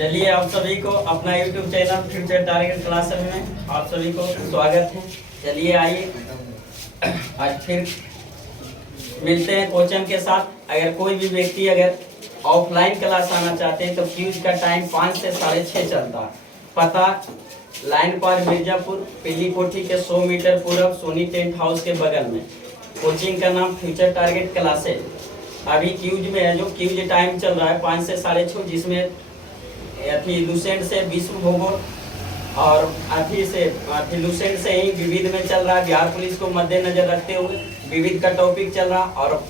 चलिए आप सभी को अपना YouTube channel future target classes में आप सभी को स्वागत है। चलिए आइए आज फिर मिलते हैं क्वेश्चन के साथ। अगर कोई भी व्यक्ति अगर ऑफलाइन क्लास आना चाहते हैं तो क्यूज का टाइम 5 से 6:30 चलता है। पता लाइन पर मिर्जापुर पीली कोठी के 100 मीटर पूर्व सोनी टेंट हाउस के बगल में। कोचिंग का नाम फ्यूचर टारगेट क्लासेस। अभी क्यूज में है, जो क्यूज टाइम चल रहा है 5 से 6:30, जिसमें लुसेंट से विश्व भूगोल और लुसेंट से ही विविध में चल रहा है। बिहार पुलिस को मद्देनजर रखते हुए विविध का टॉपिक चल रहा, और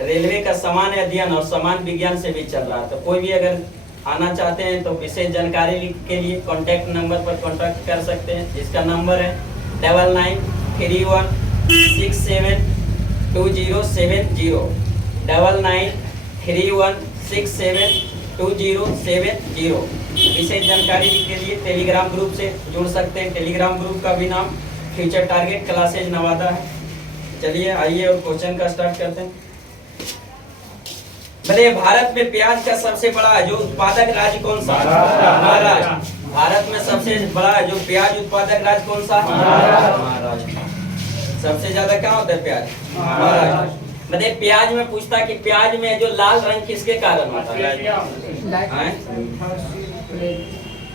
रेलवे का समान अध्ययन और समान विज्ञान से भी चल रहा। तो कोई भी अगर आना चाहते हैं तो विशेष जानकारी के लिए कॉन्टैक्ट नंबर पर कॉन्टैक्ट कर सकते हैं, जिसका नंबर है 9931672070 9931672070। विशेष जानकारी के लिए टेलीग्राम ग्रुप से जुड़ सकते हैं। टेलीग्राम ग्रुप का भी नाम फ्यूचर टारगेट क्लासेज नवादा है। चलिए आइए और क्वेश्चन का स्टार्ट करते हैं। भले भारत में प्याज का सबसे बड़ा जो उत्पादक राज्य कौन सा? महाराष्ट्र। भारत में सबसे बड़ा जो प्याज उत्पादक राज्य कौन सा? महाराष्ट्र। सबसे ज्यादा क्या होता है प्याज? महाराष्ट्र। मतलब प्याज में पूछता कि प्याज में जो लाल रंग किसके कारण होता है?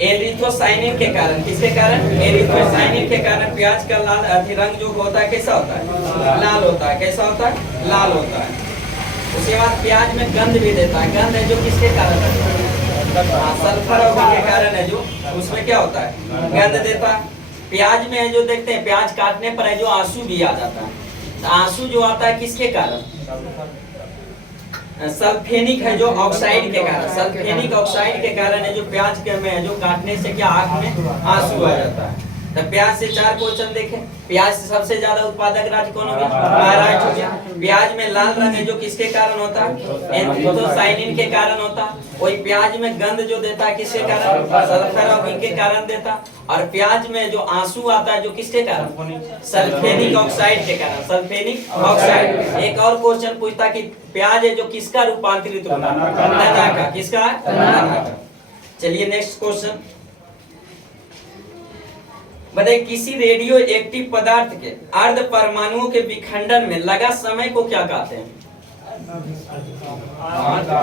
एरिथ्रोसाइनिन के कारण। किसके कारण? एरिथ्रोसाइनिन के कारण प्याज का लाल रंग जो होता है कैसा होता है? लाल होता है। कैसा होता है? लाल होता है। उसके बाद प्याज में गंध भी देता है। गंध है जो किसके कारण है? सल्फर के कारण है, जो उसमें क्या होता है? गंध देता है। प्याज में है जो देखते हैं प्याज काटने पर है जो आंसू भी आ जाता है। आंसू जो आता है किसके कारण? सल्फेनिक है जो ऑक्साइड के कारण। सल्फेनिक ऑक्साइड के कारण है जो प्याज के में है जो काटने से क्या आंख में आंसू आ जाता है। तो प्याज से 4 क्वेश्चन देखें। प्याज से सबसे ज्यादा उत्पादक राज्य कौन हो गया? महाराष्ट्र हो गया। प्याज में लाल रंग है जो किसके कारण होता है? एंथ्रोसाइनिन के कारण होता है। वही प्याज में गंध जो देता है किसके कारण? सल्फर के कारण देता। और प्याज में जो आंसू आता है जो किसके कारण? सल्फेनिक ऑक्साइड के कारण। Sulphenic oxide. एक और क्वेश्चन पूछता कि प्याज है जो किसका रूपांतरित होता है? तना का। किसका? तना का। चलिए नेक्स्ट क्वेश्चन। बताइए किसी रेडियो एक्टिव पदार्थ के अर्ध परमाणुओं के विखंडन में लगा समय को क्या कहते हैं?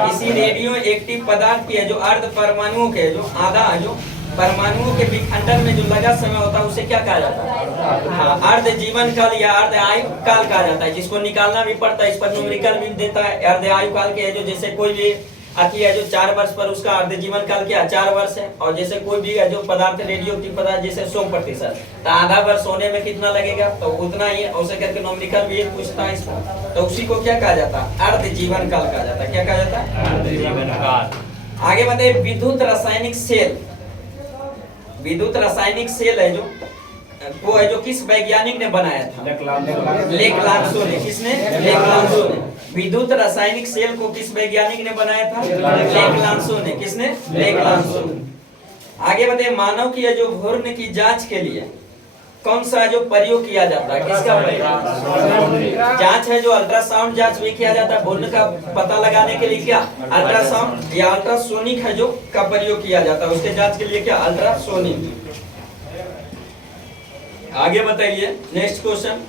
किसी रेडियो एक्टिव पदार्थ के जो अर्ध परमाणुओं के जो आधा जो परमाणुओं के विखंडन में जो लगा समय होता है उसे क्या कहा जाता है? अर्ध जीवन काल या अर्ध आयु काल कहा जाता है, जिसको निकालना भी पड़ता है। इस पर न्यूमेरिकल भी देता है। अर्ध आयु काल के है जो जैसे कोई भी अति है जो 4 वर्ष पर उसका अर्ध जीवन काल क्या 4 वर्ष है। और जैसे कोई भी है जो पदार्थ रेडियो एक्टिव पदार्थ जैसे 100% तो आधा वर्ष होने में कितना लगेगा? तो उतना ही औसे करके न्यूमेरिकल भी पूछता है इसको। तो उसी को क्या कहा जाता है? अर्ध जीवन काल कहा जाता है। क्या कहा जाता है? अर्ध जीवन काल। आगे बताइए विद्युत रासायनिक सेल। विद्युत रासायनिक सेल है जो वो है जो किस वैज्ञानिक ने बनाया था? लेक लांसो ने। किसने? लेक लांसो ने। विद्युत रासायनिक सेल को किस वैज्ञानिक ने बनाया था? लेक लांसो ने। किसने? लेक लांसो। आगे बताइए मानव की जो भ्रूण की जांच के लिए कौन सा जो प्रयोग किया जाता है? किसका जांच है जो अल्ट्रासाउंड जांच भी किया जाता है। भ्रूण का पता लगाने के लिए क्या? अल्ट्रासाउंड या अल्ट्रासोनिक है जो का प्रयोग किया जाता है। उसके जांच के लिए क्या? अल्ट्रासोनिक। आगे बताइए नेक्स्ट क्वेश्चन।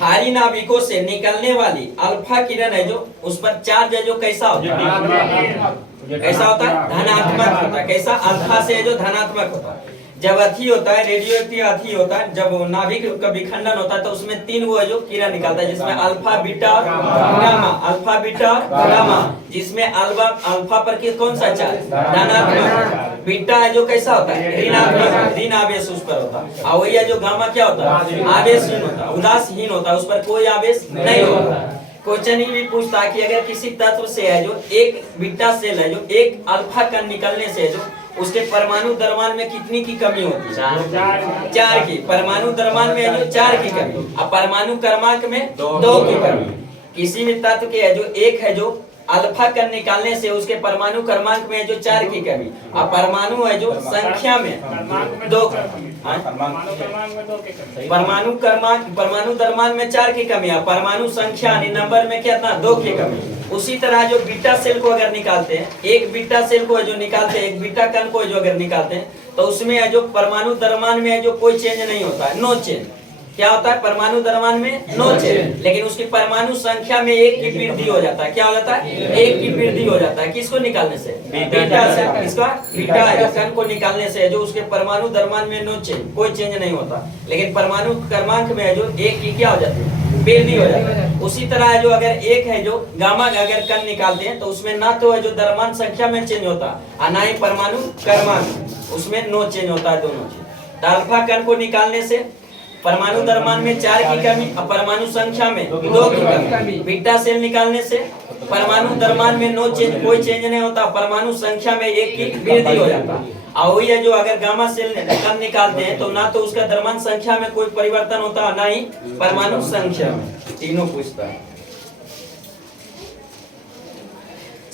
भारी नाभिकों से निकलने वाली अल्फा किरण है जो उस पर चार्ज है जो कैसा होता है? कैसा होता है? धनात्मक होता है। कैसा? अल्फा से है जो धनात्मक होता है। जब अथी होता है रेडियो एक्टिव अथी होता है, जब नाभिक का विखंडन होता है तो उसमें 3 वो है जो किरण निकलता है, जिसमें अल्फा बीटा और गामा। अल्फा बीटा और गामा, जिसमें अल्फा पर कौन सा चार्ज? धनात्मक। बीटा है जो कैसा होता है? ऋणात्मक, ऋण आवेश उस पर होता है। और वही है जो गामा क्या होता है? आवेशहीन होता है, उदासहीन होता है, उस पर कोई आवेश नहीं होता। क्वेश्चन ही भी पूछता है कि अगर किसी तत्व से है जो एक बीटा सेल है जो एक अल्फा कण निकलने से जो उसके परमाणु द्रव्यमान में कितनी की कमी होती है? 4 की। परमाणु द्रव्यमान में है जो 4 की कमी, और परमाणु क्रमांक में 2 की कमी। किसी भी तत्व के है जो एक है जो अल्फा कण निकालने से उसके परमाणु क्रमांक में है जो 4 की कमी, और परमाणु है जो संख्या में 2, परमाणु द्रव्यमान में 4 की कमी है, परमाणु संख्या यानी नंबर में कितना 2 की कमी। उसी तरह जो बीटा सेल को अगर निकालते हैं, एक बीटा सेल को जो निकालते हैं, एक बीटा कण को जो अगर निकालते हैं, तो उसमें है जो परमाणु द्रव्यमान में है जो कोई चेंज नहीं होता है, नो चेंज। क्या होता है परमाणु द्रव्यमान में नो चेंज, लेकिन उसकी परमाणु संख्या में 1 की वृद्धि हो जाता है। क्या हो जाता है 1 की वृद्धि हो जाता है। किसको निकालने से? बीटा से। किसका? बीटा कण को निकालने से जो उसके परमाणु द्रव्यमान में नो चेंज, कोई चेंज नहीं होता, लेकिन परमाणु क्रमांक में है जो 1 की क्या हो जाती है वृद्धि हो जाती है। उसी तरह जो अगर एक है जो गामा अगर कण निकालते हैं तो उसमें ना तो है जो द्रव्यमान संख्या में चेंज होता और ना ही परमाणु क्रमांक, उसमें नो चेंज होता है दोनों चीज। अल्फा कण को निकालने से परमाणु द्रव्यमान में 4 की कमी और परमाणु संख्या में 2 की कमी। बीटा सेल निकालने से परमाणु द्रव्यमान में नो चेंज, कोई चेंज नहीं होता, परमाणु संख्या में 1 की वृद्धि हो जाता। और वही है जो अगर गामा सेल कण निकालते हैं तो ना तो उसका द्रव्यमान संख्या में कोई परिवर्तन होता है, ना ही परमाणु संख्या में। तीनों पूछता है।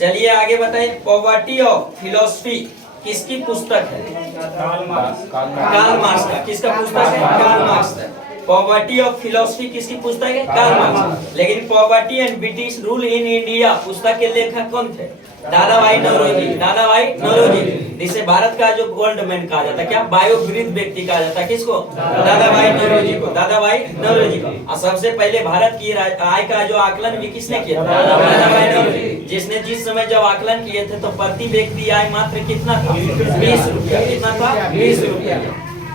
चलिए आगे बताइए, पॉवर्टी ऑफ फिलोसफी किसकी पुस्तक है? कार्ल मार्क्स का। किसका पुस्तक है? कार्ल मार्क्स का। पॉवर्टी ऑफ फिलोसफी किसकी पुस्तक है? Karl Marx. लेकिन poverty and British rule in India पुस्तक के लेखक कौन थे? दादाभाई नौरोजी। दादाभाई नौरोजी, जिसे भारत का जो गोल्ड मैन कहा जाता है, क्या बायोवृद्ध व्यक्ति कहा जाता है, किसको? दादाभाई नौरोजी को। दादाभाई नौरोजी को। और सबसे पहले भारत की आय का जो आकलन भी किसने किया? दादाभाई नौरोजी, जिसने जिस समय जब आकलन किए थे तो प्रति व्यक्ति आय मात्र कितना था? 20 रुपया। कितना था? 20 रुपया।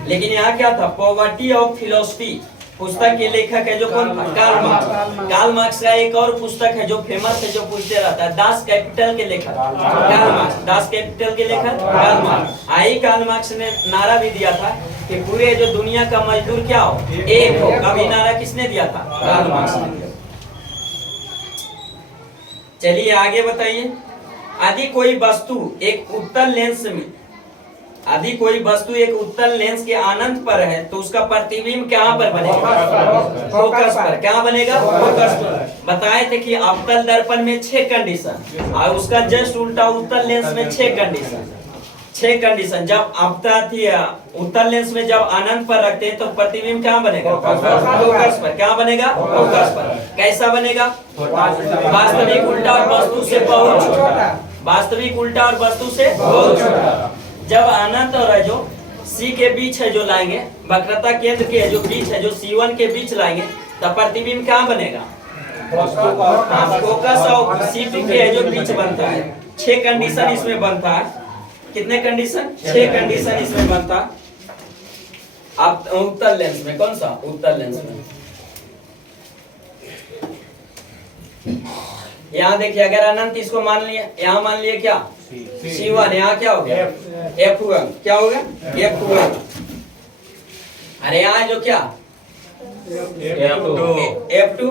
लेकिन यहाँ क्या था? पॉवर्टी ऑफ फिलोसफी पुस्तक के लेखक है जो कौन था? Karl Marx. कार्ल मार्क्स का एक और पुस्तक है जो फेमस है, जो पूछते रहता है, दास कैपिटल के लेखक कार्ल मार्क्स। दास कैपिटल के लेखक कार्ल मार्क्स। आई कार्ल मार्क्स ने नारा भी दिया था कि पूरे जो दुनिया का मजदूर क्या हो? एक हो। अभी नारा किसने दिया था? कार्ल मार्क्स ने दिया। चलिए आगे बताइए, यदि कोई वस्तु एक उत्तल लेंस में यदि कोई वस्तु एक उत्तल लेंस के अनंत पर है तो उसका प्रतिबिंब कहाँ पर बनेगा? फोकस पर। क्या बनेगा? फोकस पर। बताए थे कि अवतल दर्पण में 6 कंडीशन और उसका जस्ट उल्टा उत्तल लेंस में 6 कंडीशन। 6 कंडीशन जब उत्तल लेंस में जब अनंत पर रखते हैं तो प्रतिबिंब कहाँ बनेगा? फोकस पर। क्या बनेगा? फोकस पर। कैसा बनेगा? वास्तविक उल्टा और वस्तु से बहुत छोटा। वास्तविक उल्टा और वस्तु से बहुत छोटा। जब अनंत और जो सी के बीच है जो लाएंगे, वक्रता केंद्र के जो बीच है जो C1 के बीच लाएंगे, तब प्रतिबिंब कहाँ बनेगा? फोकस और C2 के जो बीच बनता है। 6 कंडीशन इसमें बनता है। कितने कंडीशन? 6 कंडीशन इसमें बनता। अब उत्तल लेंस में कौन सा? उत्तल लेंस में यहाँ देखिए, अगर अनंत इसको मान लिया, यहाँ मान लिया क्या? C1। यहाँ क्या हो गया? F1। क्या हो गया? F1। अरे यहाँ जो क्या? F2।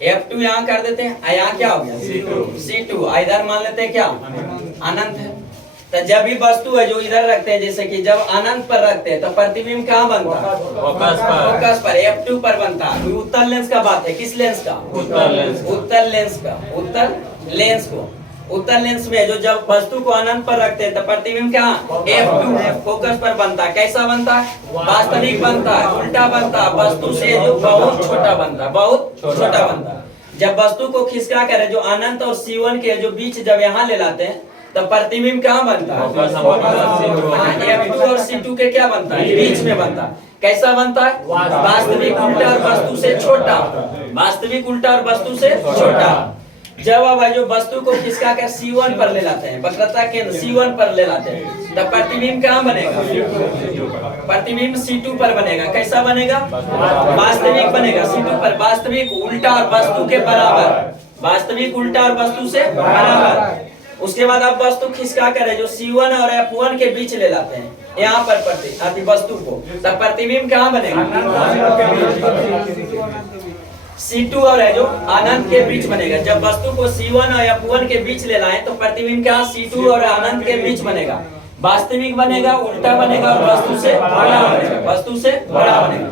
F2 यहाँ कर देते हैं। यहाँ क्या हो गया? C2। इधर मान लेते हैं क्या? अनंत है। तो जब भी वस्तु है जो इधर रखते हैं, जैसे कि जब अनंत पर रखते हैं तो प्रतिबिंब कहाँ बनता है? फोकस पर। F2 पर बनता है। उत्तल लेंस का बात है। किस लेंस का? उत्तल लेंस। उत्तल लेंस का। उत्तल लेंस को उत्तल लेंस में जो जब वस्तु को अनंत पर रखते हैं तो प्रतिबिंब कहाँ? F2 फोकस पर बनता है। कैसा बनता है? वास्तविक बनता है, उल्टा बनता है, वस्तु से जो बहुत छोटा बनता है, बहुत छोटा बनता है। जब वस्तु को खिसका कर जो अनंत और C1 के जो बीच जब यहाँ ले लाते हैं तो प्रतिबिंब कहाँ बनता है? F2 और C2 के क्या बनता है? बीच में बनता है। कैसा बनता है? वास्तविक उल्टा और वस्तु से छोटा। वास्तविक उल्टा और वस्तु से छोटा। जब अब जो वस्तु को खिसका कर C1 पर ले लाते हैं, वक्रता केंद्र C1 पर ले लाते हैं, तब प्रतिबिंब कहाँ बनेगा? प्रतिबिंब C2 पर बनेगा। कैसा बनेगा? वास्तविक बनेगा C2 पर। वास्तविक उल्टा और वस्तु के बराबर। वास्तविक उल्टा और वस्तु से बराबर। उसके बाद आप वस्तु खिसका कर जो C1 और F1 के बीच ले लाते हैं यहाँ पर वस्तु को, तब प्रतिबिंब कहाँ बनेगा? C2 और है जो अनंत के बीच बनेगा। जब वस्तु को C1 और F1 के बीच ले लाएं तो प्रतिबिंब क्या? C2 और अनंत के बीच बनेगा। वास्तविक बनेगा, उल्टा बनेगा और वस्तु से बड़ा बनेगा। वस्तु से बड़ा बनेगा।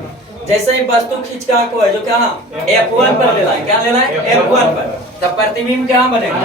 जैसे ही वस्तु खींच का को है जो कहाँ F1 पर लेना है, क्या लेना है F1 पर, तब प्रतिबिंब कहाँ बनेगा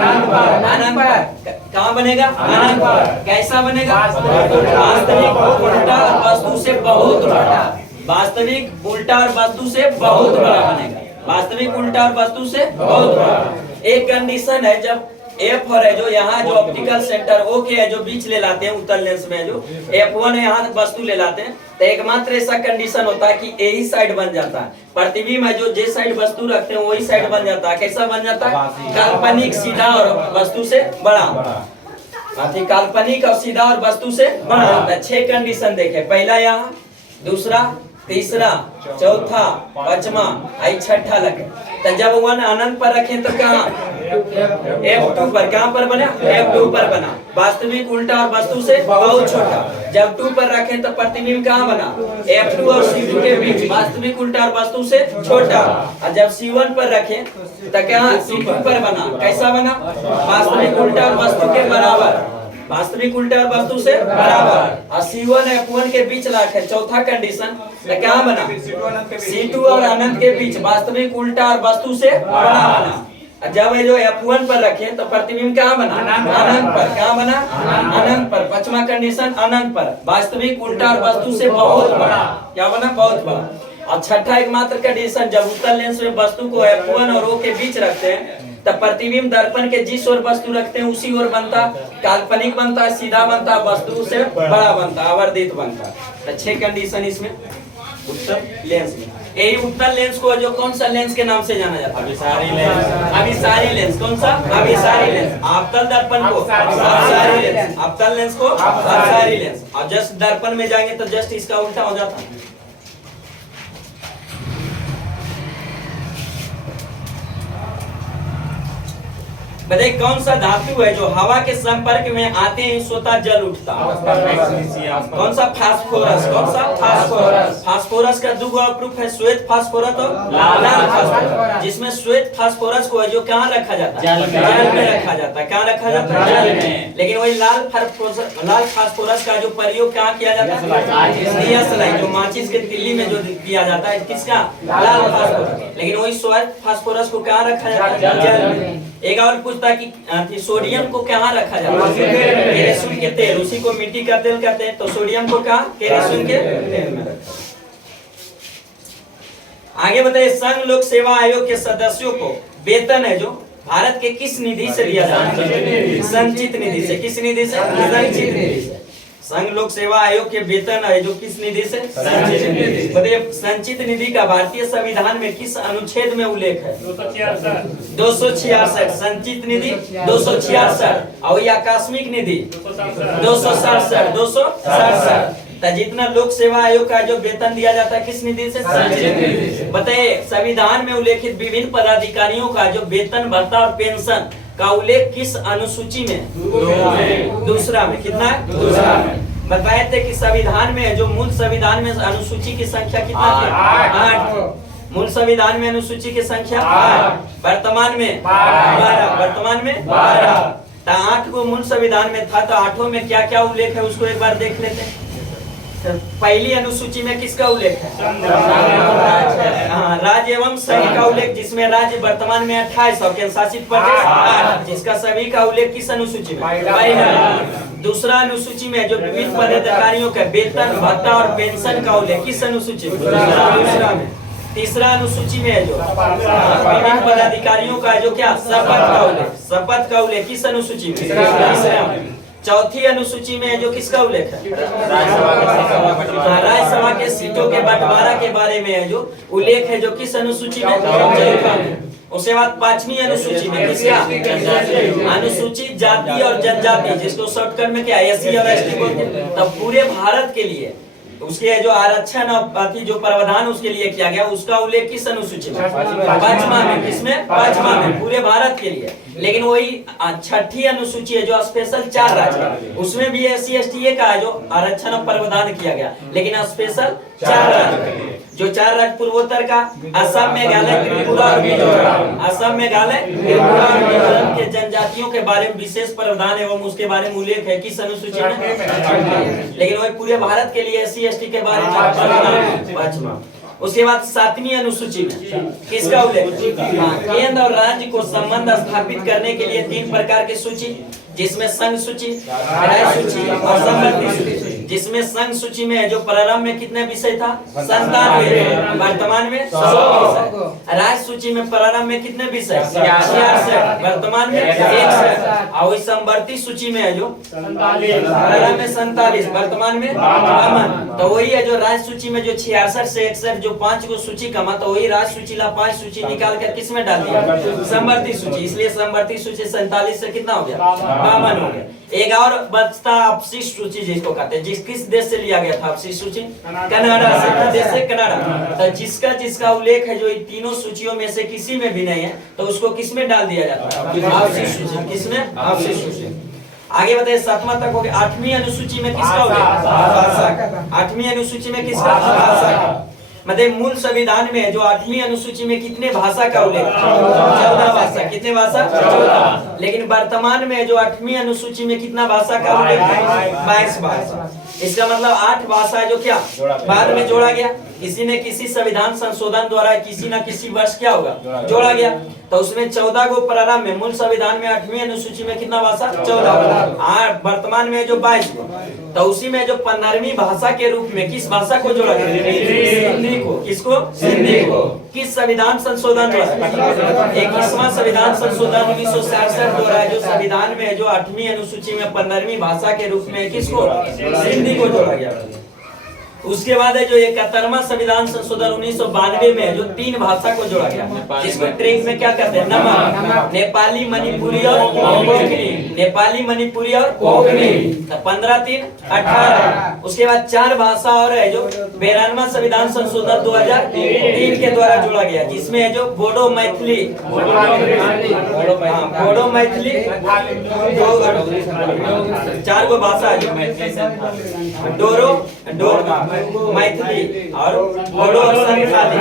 अनंत पर। कहाँ बनेगा अनंत पर। कैसा बनेगा वास्तविक उल्टा और वस्तु से बहुत बड़ा, वास्तविक उल्टा और वस्तु से बहुत बड़ा बनेगा, वास्तविक उल्टा और वस्तु से बहुत बड़ा। एक कंडीशन है जब F और है जो यहाँ जो ऑप्टिकल सेंटर O के है जो बीच ले लाते हैं उत्तल लेंस में जो F1 है यहाँ वस्तु ले लाते हैं, तो एकमात्र ऐसा कंडीशन होता है कि A ही साइड बन जाता है, प्रतिबिंब है जो जे साइड वस्तु रखते हैं वही साइड बन जाता है। कैसा बन जाता है काल्पनिक सीधा और वस्तु से बड़ा, अति काल्पनिक और सीधा और वस्तु से बड़ा। 6 कंडीशन देखे, पहला यहाँ, दूसरा, तीसरा, चौथा, पांचवा, आई छठा लगे। तो जब 1 अनंत पर रखें तो कहाँ F2 पर, कहाँ पर बना F2 पर बना, वास्तविक उल्टा और वस्तु से बहुत छोटा। जब 2 पर रखें तो प्रतिबिंब कहाँ बना F2 और C2 के बीच, वास्तविक उल्टा और वस्तु से छोटा। और जब C1 पर रखें तो कहाँ C2 पर बना, कैसा बना वास्तविक उल्टा और वस्तु के बराबर, वास्तविक उल्टा और वस्तु से बराबर। और C1 F1 के बीच रखे, चौथा कंडीशन, तो क्या बना C2 और अनंत के बीच, वास्तविक उल्टा और वस्तु से बड़ा बना। जब ये जो F1 पर रखे तो प्रतिबिंब कहाँ बना अनंत पर, कहाँ बना अनंत पर। 5वां कंडीशन अनंत पर, वास्तविक उल्टा और वस्तु से बहुत बड़ा, क्या बना बहुत बड़ा। और छठा एकमात्र कंडीशन, जब उत्तल लेंस में वस्तु को F1 और O के बीच रखते हैं तब प्रतिबिंब दर्पण के जिस ओर वस्तु रखते हैं उसी ओर बनता, काल्पनिक बनता, सीधा बनता, वस्तु से बड़ा बनता, आवर्धित बनता। तो 6 कंडीशन इसमें उत्तल लेंस में। यही उत्तल लेंस को जो कौन सा लेंस के नाम से जाना जाता है अभिसारी लेंस। अभिसारी लेंस कौन सा अभिसारी लेंस। आपतल दर्पण को अभिसारी लेंस, आपतल लेंस को अभिसारी लेंस। और जस्ट दर्पण में जाएंगे तो जस्ट इसका उल्टा हो जाता है। बताइए कौन सा धातु है जो हवा के संपर्क में आते ही स्वतः जल उठता है। कौन सा फास्फोरस, कौन सा फास्फोरस। फास्फोरस का 2 प्रूफ है, श्वेत फास्फोरस और लाल फास्फोरस। जिसमें श्वेत फास्फोरस को है जो कहाँ रखा जाता है जल में रखा जाता है, कहाँ रखा जाता है जल में। लेकिन वही लाल फास्फोरस का जो प्रयोग कहाँ किया जाता है दियासलाई, जो माचिस के तिल्ली में जो किया जाता है किसका लाल फास्फोरस। लेकिन वही श्वेत फास्फोरस को कहाँ रखा जाता है जल में। एक और पूछता कि सोडियम को कहाँ रखा जाता है केरोसिन के तेल, उसी को मिट्टी का तेल कहते हैं, तो सोडियम को कहाँ केरोसिन के तेल में रखा। आगे बताइए संघ लोक सेवा आयोग के सदस्यों को वेतन है जो भारत के किस निधि से दिया जाता है संचित निधि से। किस निधि से संचित निधि से। संघ लोक सेवा आयोग के वेतन है जो किस निधि से संचित निधि। बताइए संचित निधि का भारतीय संविधान में किस अनुच्छेद में उल्लेख है 266। संचित निधि 266 और ये आकस्मिक निधि 267। तो जितना लोक सेवा आयोग का जो वेतन दिया जाता है किस निधि से संचित निधि से। बताइए संविधान में उल्लेखित विभिन्न पदाधिकारियों का जो वेतन भत्ता और पेंशन का उल्लेख किस अनुसूची में दूसरा में। कितना है दूसरा में। बताए थे कि संविधान में जो मूल संविधान में अनुसूची की संख्या कितना थी 8। मूल संविधान में अनुसूची की संख्या 8, वर्तमान में 12। वर्तमान में 12। तो 8 को मूल संविधान में था, तो 8 में क्या क्या उल्लेख है उसको एक बार देख लेते हैं। तो पहली अनुसूची में किसका उल्लेख है राज्य एवं संघ का उल्लेख, जिसमें राज्य वर्तमान में 28 और केंद्र शासित प्रदेश 8, जिसका सभी का उल्लेख किस अनुसूची में पहला। दूसरा अनुसूची में जो विभिन्न पदाधिकारियों के वेतन भत्ता और पेंशन का उल्लेख किस अनुसूची में दूसरा में। तीसरा अनुसूची में है जो विभिन्न पदाधिकारियों का जो क्या शपथ का उल्लेख, शपथ का उल्लेख किस अनुसूची में तीसरा में। चौथी अनुसूची में जो किसका उल्लेख है राज्यसभा के सीटों के बंटवारा के बारे में है जो उल्लेख है जो किस अनुसूची में। उसके बाद 5वीं अनुसूची में किसका अनुसूचित जाति और जनजाति, जिसको शॉर्टकट में क्या SC और ST बोलते हैं। तब पूरे भारत के लिए उसके जो आरक्षण और जो प्रावधान उसके लिए किया गया उसका उल्लेख किस अनुसूची में 5वां में। किसमें 5वां में पूरे भारत के लिए। लेकिन वही 6ठी अनुसूची है जो स्पेशल 4 राज्य, उसमें भी SC ST का जो आरक्षण और प्रावधान किया गया, लेकिन स्पेशल 4 राज्य जो 4 राज्य पूर्वोत्तर का असम मेघालय त्रिपुरा और मिजोरम। असम मेघालय त्रिपुरा और मिजोरम के जनजातियों के बारे में विशेष प्रावधान एवं उसके बारे में उल्लेख है किस अनुसूची में। लेकिन वही पूरे भारत के लिए SC ST के बारे में 5वां। उसके बाद 7वीं अनुसूची में किसका उल्लेख? हाँ, केंद्र और राज्य को संबंध स्थापित करने के लिए 3 प्रकार की सूची, जिसमें संघ सूची, राज्य सूची और संबंधी सूची। जिसमें संघ सूची में जो प्रारंभ में कितने विषय था? 97, वर्तमान में 100 विषय। राज्य सूची में प्रारंभ में कितने विषय? 66, वर्तमान में 61। और संवर्ती सूची में है जो प्रारंभ में 47, वर्तमान में 52। तो वही है जो राज्य सूची में जो 66 से 61 जो 5 को सूची कमा, तो वही राज्य सूची ला 5 सूची निकाल कर किस में डाल दिया? संवर्ती सूची। इसलिए संवर्ती सूची 47 से कितना हो गया? 52 हो गया। एक और बचता अपशिष्ट सूची जिसको कहते हैं, किस देश से लिया गया था अपशिष्ट सूची? कनाडा से। किस देश से? कनाडा। तो जिसका जिसका उल्लेख है जो इन तीनों सूचियों में से किसी में भी नहीं है, तो उसको किस में डाल दिया जाता है? अपशिष्ट सूची। किसमें? अपशिष्ट सूची। आगे बताइए, 7वां तक हो गया। 8वीं अनुसूची में किसका उल्लेख? भाषा। 8वीं अनुसूची में किसका? भाषा। मतलब मूल संविधान में जो 8वीं अनुसूची में कितने भाषा का उल्लेख? 14 भाषा। कितने भाषा? 14। लेकिन वर्तमान में जो 8वीं अनुसूची में कितना भाषा का उल्लेख है? 22 भाषा। इसका मतलब 8 भाषा जो क्या बाद में जोड़ा गया, किसी ने किसी संविधान संशोधन द्वारा किसी न किसी वर्ष क्या होगा? जोड़ा गया। तो उसमें 14 को प्रारंभ में मूल संविधान में 8वीं अनुसूची में कितना भाषा? 14। वर्तमान में जो 22 को, तो उसी में जो 15वीं भाषा के रूप में किस भाषा को जोड़ा गया? हिंदी को। किसको? हिंदी को। किस संविधान संशोधन द्वारा? 21वां संविधान संशोधन 1967 द्वारा जो संविधान में जो 8वीं अनुसूची में 15वीं भाषा के रूप में किसको? हिंदी को जोड़ा गया। उसके बाद है जो 71वां संविधान संशोधन 1992 में जो 3 भाषा को जोड़ा गया, जिसको ट्रेन में क्या कहते हैं? नमक। नेपाली, मणिपुरी और कोंकणी। नेपाली, मणिपुरी और कोंकणी। 15 3 18। उसके बाद 4 भाषा और है जो 92वां संविधान संशोधन 2003 के द्वारा जोड़ा गया, जिसमें है जो बोडो मैथिली, बोडो मैथिली 4 गो भाषा है। डोरो मैथिली और बोडो और संथाली।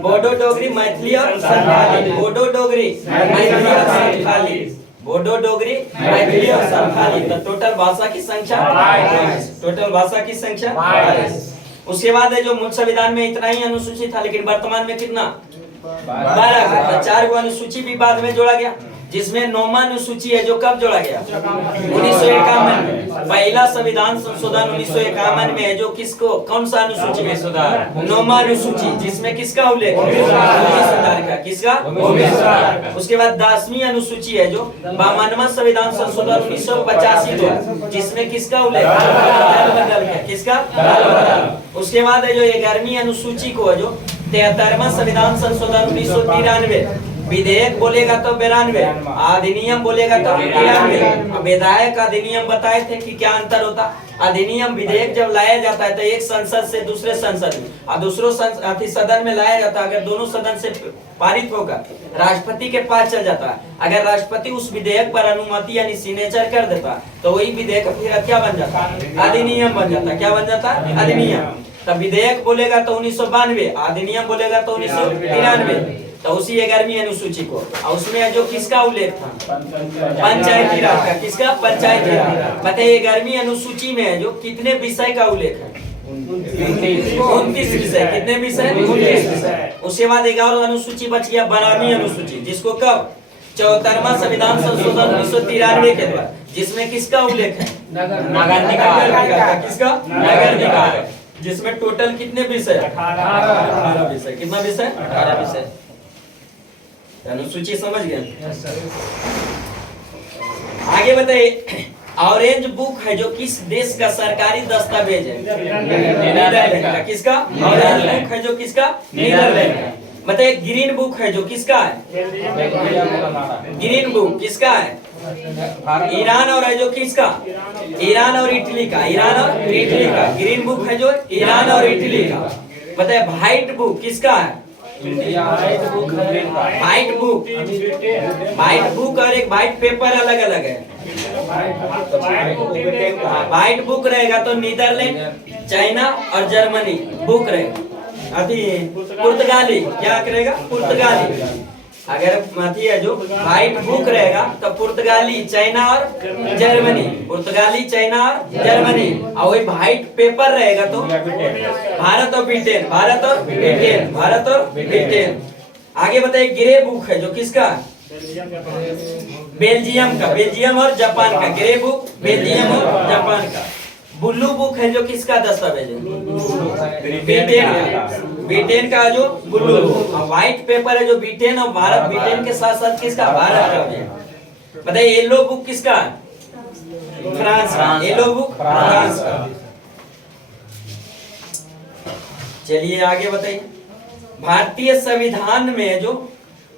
बोडो डोगरी, मैथिली और संथाली। बोडो डोगरी, मैथिली और संथाली। बोडो डोगरी, मैथिली और संथाली। तो टोटल भाषा की संख्या 22। टोटल भाषा की संख्या 22। उसके बाद है जो मूल संविधान में इतना ही अनुसूची था, लेकिन वर्तमान में कितना? 12। तो 4 गो अनुसूची भी बाद में जोड़ा गया, जिसमें 9वां अनुसूची है जो कब जोड़ा गया? 1951 में। पहला संविधान संशोधन 1951 में है जो किसको? कौन सा अनुसूची में सुधार? 9वां अनुसूची, जिसमें किसका उल्लेख? सुधार का। किसका? उसके बाद 10वीं अनुसूची है जो 52वां संविधान संशोधन 1985 जिसमें किसका उल्लेख? किसका? उसके बाद है जो 11वीं अनुसूची को है जो 73वां संविधान संशोधन 1993, विधेयक बोलेगा तो 92, अधिनियम बोलेगा तो 93। विधायक अधिनियम बताए थे कि क्या अंतर होता? अधिनियम विधेयक जब लाया जाता है तो एक संसद से दूसरे संसद में और दूसरों सदन में लाया जाता है। अगर दोनों सदन से पारित होकर राष्ट्रपति के पास चल जाता है, अगर राष्ट्रपति उस विधेयक पर अनुमति यानी सिग्नेचर कर देता, तो वही विधेयक फिर क्या बन जाता? अधिनियम बन जाता। क्या बन जाता? अधिनियम। तब विधेयक बोलेगा तो 1992, अधिनियम बोलेगा तो 1993। तो उसी 11वीं अनुसूची को, और उसमें जो किसका उल्लेख था? पंचायती राज का। किसका? पंचायती राज। बताइए 11वीं अनुसूची में जो कितने विषय का उल्लेख है? 29 विषय। कितने विषय? 29 विषय। उसके बाद 11 अनुसूची बच गया 12वीं अनुसूची, जिसको कब? 74वां संविधान संशोधन 1993 के द्वारा, जिसमें किसका उल्लेख है? नगर निकाय। किसका? नगर निकाय। जिसमें टोटल कितने विषय? 18 विषय। कितना विषय? 18 विषय। अनुसूची समझ गए? आगे बताइए, ऑरेंज बुक है जो किस देश का सरकारी दस्तावेज है? नीदरलैंड का। किसका? ऑरेंज बुक है जो किसका? नीदरलैंड का। बताइए ग्रीन बुक है जो किसका है? ग्रीन बुक किसका है? ईरान और है जो किसका? ईरान और इटली का। ईरान और इटली का। ग्रीन बुक है जो ईरान और इटली का। बताइए व्हाइट बुक किसका है? व्हाइट बुक और एक व्हाइट पेपर अलग अलग है। व्हाइट बुक रहेगा तो नीदरलैंड, चाइना और जर्मनी बुक रहेगा। अभी पुर्तगाली क्या करेगा? पुर्तगाली। अगर मथी है जो व्हाइट बुक रहेगा तो पुर्तगाली, चाइना और जर्मनी, पुर्तगाली, चाइना और जर्मनी। और वही व्हाइट पेपर रहेगा तो भारत और ब्रिटेन, भारत और ब्रिटेन, भारत और ब्रिटेन। आगे बताइए ग्रे बुक है जो किसका, बेल्जियम का, बेल्जियम और जापान का। ग्रे बुक बेल्जियम और जापान का। ब्लू बुक है जो किसका दस्तावेज है, ब्रिटेन का, ब्रिटेन का जो ब्लू बुक। व्हाइट पेपर है जो ब्रिटेन और भारत, ब्रिटेन के साथ साथ किसका, भारत का भी। बताइए येलो बुक किसका, फ्रांस का, येलो बुक फ्रांस का। चलिए आगे बताइए भारतीय संविधान में जो,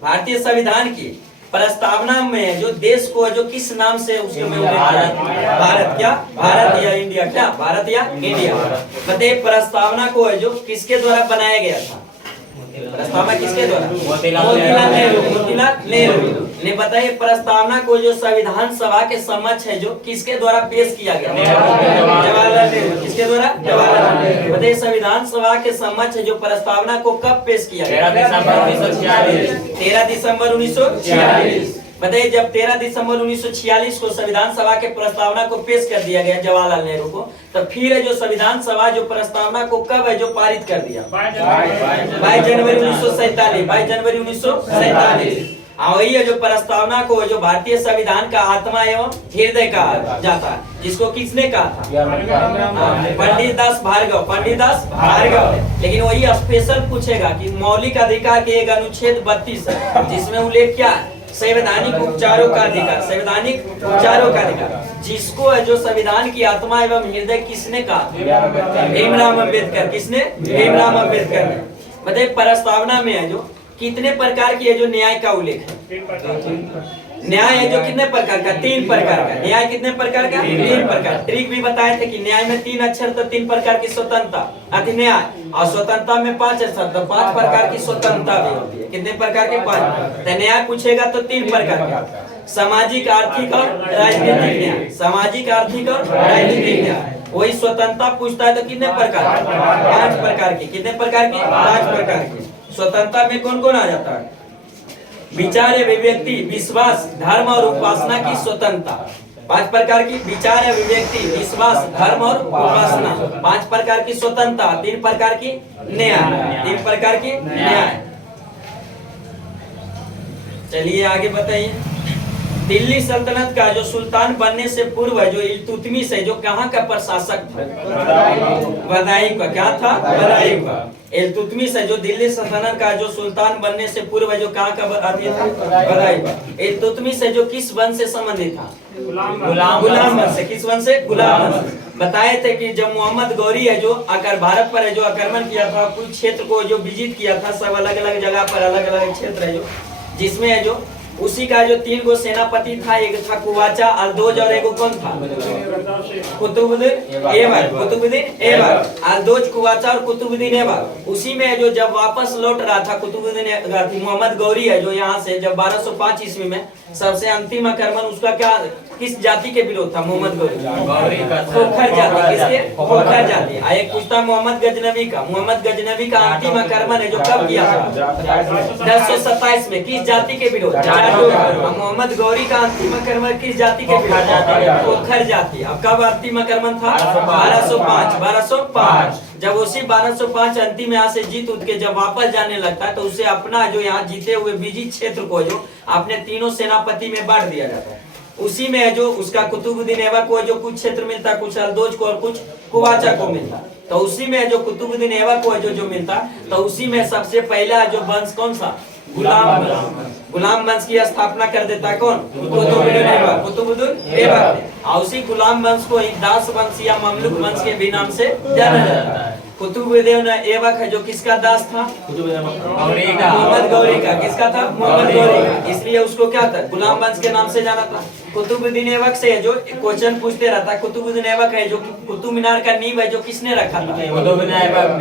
भारतीय संविधान की प्रस्तावना में जो देश को जो किस नाम से उसके में उल्लेख किया, भारत क्या, भारत या इंडिया, क्या भारत या इंडिया। बताइए प्रस्तावना को है जो किसके द्वारा बनाया गया था, प्रस्तावना किसके द्वारा, मोतीलाल नेहरू, मोतीलाल नेहरू ने। बताइए प्रस्तावना को जो संविधान सभा के समक्ष है जो किसके द्वारा पेश किया गया, जवाहरलाल नेहरू, किसके द्वारा, जवाहरलाल नेहरू। बताइए संविधान सभा के समक्ष जो प्रस्तावना को कब पेश किया गया, 13 दिसंबर 1946। बताइए जब 13 दिसंबर 1946 को संविधान सभा के प्रस्तावना को पेश कर दिया गया जवाहरलाल नेहरू को, तो फिर है जो संविधान सभा जो प्रस्तावना को कब है जो पारित कर दिया, 22 जनवरी 1947, 22 जनवरी 1947। वही है जो प्रस्तावना को जो भारतीय संविधान का आत्मा एवं हृदय कहा जाता है, जिसको किसने कहा था, पंडित दास भार्गव, पंडित दास भार्गव। लेकिन वही स्पेशल पूछेगा कि मौलिक अधिकार के एक अनुच्छेद 32 है जिसमें उल्लेख क्या है, संवैधानिक उपचारों का अधिकार, संवैधानिक उपचारों का अधिकार, जिसको है जो संविधान की आत्मा एवं हृदय किसने कहा, भीमराव अम्बेडकर, किसने, भीमराव अम्बेडकर ने। बताइए प्रस्तावना में है जो कितने प्रकार की है जो न्याय का उल्लेख है, न्याय है जो कितने प्रकार का, 3 प्रकार का। न्याय कितने प्रकार का, 3 प्रकार। ट्रिक भी बताए थे कि न्याय में 3 अक्षर तो 3 प्रकार की स्वतंत्रता, न्याय और स्वतंत्रता में 5 अक्षर तो 5 प्रकार की स्वतंत्रता भी होती है। कितने प्रकार के, 5। न्याय पूछेगा तो 3 प्रकार का, सामाजिक, आर्थिक और राजनीतिक न्याय, सामाजिक, आर्थिक और राजनीतिक न्याय। वही स्वतंत्रता पूछता है तो कितने प्रकार, 5 प्रकार की। कितने प्रकार की, 5 प्रकार की। स्वतंत्रता में कौन कौन आ जाता है, विचार, अभिव्यक्ति, विश्वास, धर्म और उपासना की स्वतंत्रता। 5 प्रकार की, विचार, अभिव्यक्ति, विश्वास, धर्म और उपासना। 5 प्रकार की स्वतंत्रता, 3 प्रकार की न्याय, 3 प्रकार की न्याय। चलिए आगे बताइए दिल्ली सल्तनत का जो सुल्तान बनने से पूर्व जो इल्तुतमिश है जो कहाँ का प्रशासक था, बदायूं का, क्या था, बदायूं का। इल्तुतमिश है जो दिल्ली सल्तनत का जो सुल्तान बनने से पूर्व जो कहाँ का आदमी था, बदायूं का। इल्तुतमिश है जो किस वंश से संबंधित था, गुलाम वंश से। किस वंश से, गुलाम वंश। बताए थे कि जब मोहम्मद गौरी है जो आकर भारत पर है जो आक्रमण किया था, कुछ क्षेत्र को जो विजिट किया था, सब अलग अलग जगह पर अलग अलग क्षेत्र है जो, जिसमें है जो उसी का जो 3 गो सेनापति था, एक था कुवाचा, अल्दोज और एक कौन था, कुतुबुद्दीन ऐबक, कुतुबुद्दीन ऐबक। अल्दोज, कुवाचा और कुतुबुद्दीन ऐबक। उसी में जो जब वापस लौट रहा था कुतुबुद्दीन, मोहम्मद गौरी है जो यहाँ से जब 1205 ईस्वी में सबसे अंतिम आक्रमण उसका क्या, किस जाति के विरोध था, मोहम्मद गौरी, खोखर जाति। किसके, खोखर जाति। एक पूछता मोहम्मद गजनवी का, मोहम्मद गजनवी का अंतिम आक्रमण है जो कब किया था, 1027 में। किस जाति के विरोध, मोहम्मद गौरी का अंतिम आक्रमण किस जाति के विरोध, खोखर जाति। अब कब अंतिम आक्रमण था, 1205। जब उसी 1205 अंतिम यहाँ से जीत उठ के जब वापस जाने लगता है तो उसे अपना जो यहाँ जीते हुए विजित क्षेत्र को जो अपने 3 सेनापति में बांट दिया जाता है। उसी में जो उसका कुतुबुद्दीन ऐबक को जो कुछ क्षेत्र मिलता, कुछ अल्दोज को और कुछ कुवाचा को मिलता। तो उसी में जो कुतुबुद्दीन ऐबक को जो मिलता, तो उसी में सबसे पहला जो वंश कौन सा, गुलाम वंश। गुलाम वंश की स्थापना कर देता है कौन, कुतुबुद्दीन ऐबक, कुतुबुद्दीन ऐबक ने। और उसी गुलाम वंश को दास वंश या ममलुक वंश के भी नाम से जाना जाता है। कुतुबुद्दीन ऐबक है जो किसका दास था, मोहम्मद गौरी का। किसका था, मोहम्मद गौरी का। इसलिए उसको क्या था, गुलाम वंश के नाम से जाना था। कुतुबुद्दीन ऐबक से जो क्वेश्चन पूछते रहता है, कुतुबुद्दीन ऐबक है जो कुतुब मीनार का नींव है जो किसने रखा था,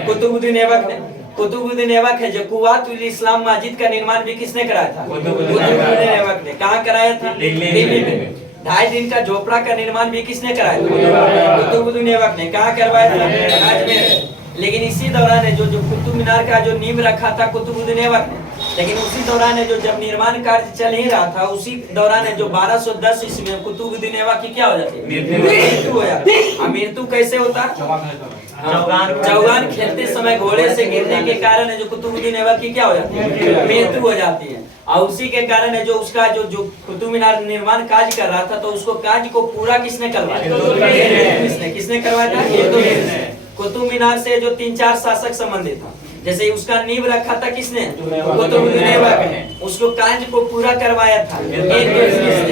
कुतुबुद्दीन ऐबक ने। कुतुबुद्दीन ऐबक है जो कुव्वातुल इस्लाम मस्जिद का निर्माण भी किसने कराया था, कुतुबुद्दीन ऐबक ने। कहाँ कराया था, दिल्ली में। 2.5 दिन का झोपड़ा का निर्माण भी किसने कराया था, कुतुबुद्दीन ऐबक ने। कहाँ करवाया था, अजमेर। लेकिन इसी दौरान जो कुतुब मीनार का जो नींव रखा था कुतुबुद्दीन ऐबक ने, लेकिन उसी दौरान है जो जब निर्माण कार्य चल ही रहा था, उसी दौरान है जो 1210 ईस्वी में कुतुबुद्दीन ऐबक की क्या हो जाती है, मृत्यु हो जाती है। मृत्यु कैसे होता, चौगान खेलते समय घोड़े से गिरने के कारण है जो कुतुबुद्दीन ऐबक की क्या हो जाती है, मृत्यु हो जाती है। और उसी के कारण है जो उसका जो कुतुब मीनार निर्माण कार्य कर रहा था, तो उसको कार्य को पूरा किसने करवाया, किसने करवाया था, कुतुब मीनार से जो 3-4 शासक संबंधित था। जैसे उसका नींव रखा था किसने, कुतुबुद्दीन ऐबक ने, उसको कार्य को पूरा करवाया था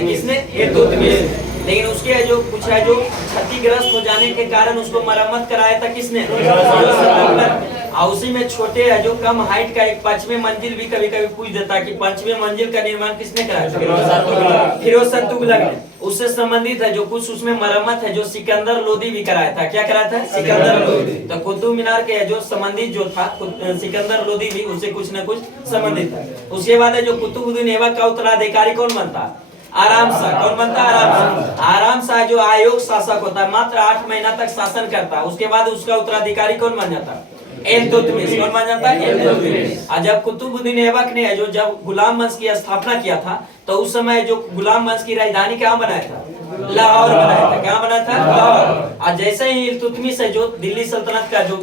किसने, इल्तुतमिश। लेकिन उसके जो कुछ है जो क्षतिग्रस्त हो जाने के कारण उसको मरम्मत कराया था किसने, और उसी में छोटे है जो कम हाइट का एक 5वीं मंजिल भी कभी कभी पूछ देता है कि 5वीं मंजिल का निर्माण किसने कराया था, फिरोज तुगलक ने। उससे संबंधित है जो कुछ उसमें मरम्मत है जो सिकंदर लोदी भी कराया था। क्या कराया था, सिकंदर लोदी। तो कुतुब मीनार के जो संबंधित जो था सिकंदर लोदी भी उससे कुछ न कुछ संबंधित था। उसके बाद है जो कुतुबुद्दीन ऐबक का उत्तराधिकारी कौन बनता, आराम शाह। कौन बनता, आराम शाह। आराम शाह जो आयोग शासक होता है, मात्र 8 महीना तक शासन करता है। उसके बाद उसका उत्तराधिकारी कौन बन जाता है, इल्तुतमिश। कौन बन जाता है, इल्तुतमिश। और जब कुतुबुद्दीन ऐबक ने जो जब गुलाम वंश की स्थापना किया था, तो उस समय जो गुलाम वंश की राजधानी क्या बनाया था, लाहौर बनाया था। क्या बनाया था, लाहौर। और जैसे ही इल्तुतमिश है जो दिल्ली सल्तनत का जो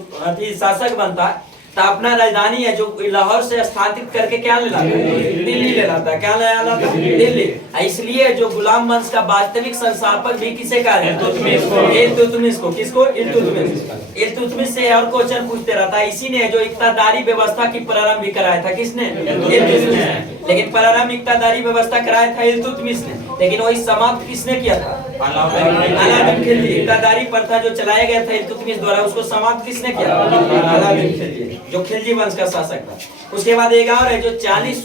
शासक बनता है, तो अपना राजधानी है जो लाहौर से स्थानांतरित करके क्या ले लाता, दिल्ली ले लाता। क्या ले लाता, दिल्ली। इसलिए जो गुलाम वंश का वास्तविक संस्थापक भी किसे कहा जाता है, इल्तुतमिश को। किसको, इल्तुतमिश। इल्तुतमिश से और क्वेश्चन पूछते रहता है। इसी ने जो इक्तादारी व्यवस्था की प्रारंभ भी कराया था, किसने, इल्तुतमिश ने। लेकिन प्रारंभ इक्तादारी व्यवस्था कराया था इल्तुतमिश ने, लेकिन वही समाप्त किसने किया था, अलाउद्दीन खिलजी। इक्तादारी प्रथा जो चलाया गया था इल्तुतमिश द्वारा, उसको समाप्त किसने किया, अलाउद्दीन खिलजी, जो खिलजी वंश का शासक था। उसके बाद एक और है जो 40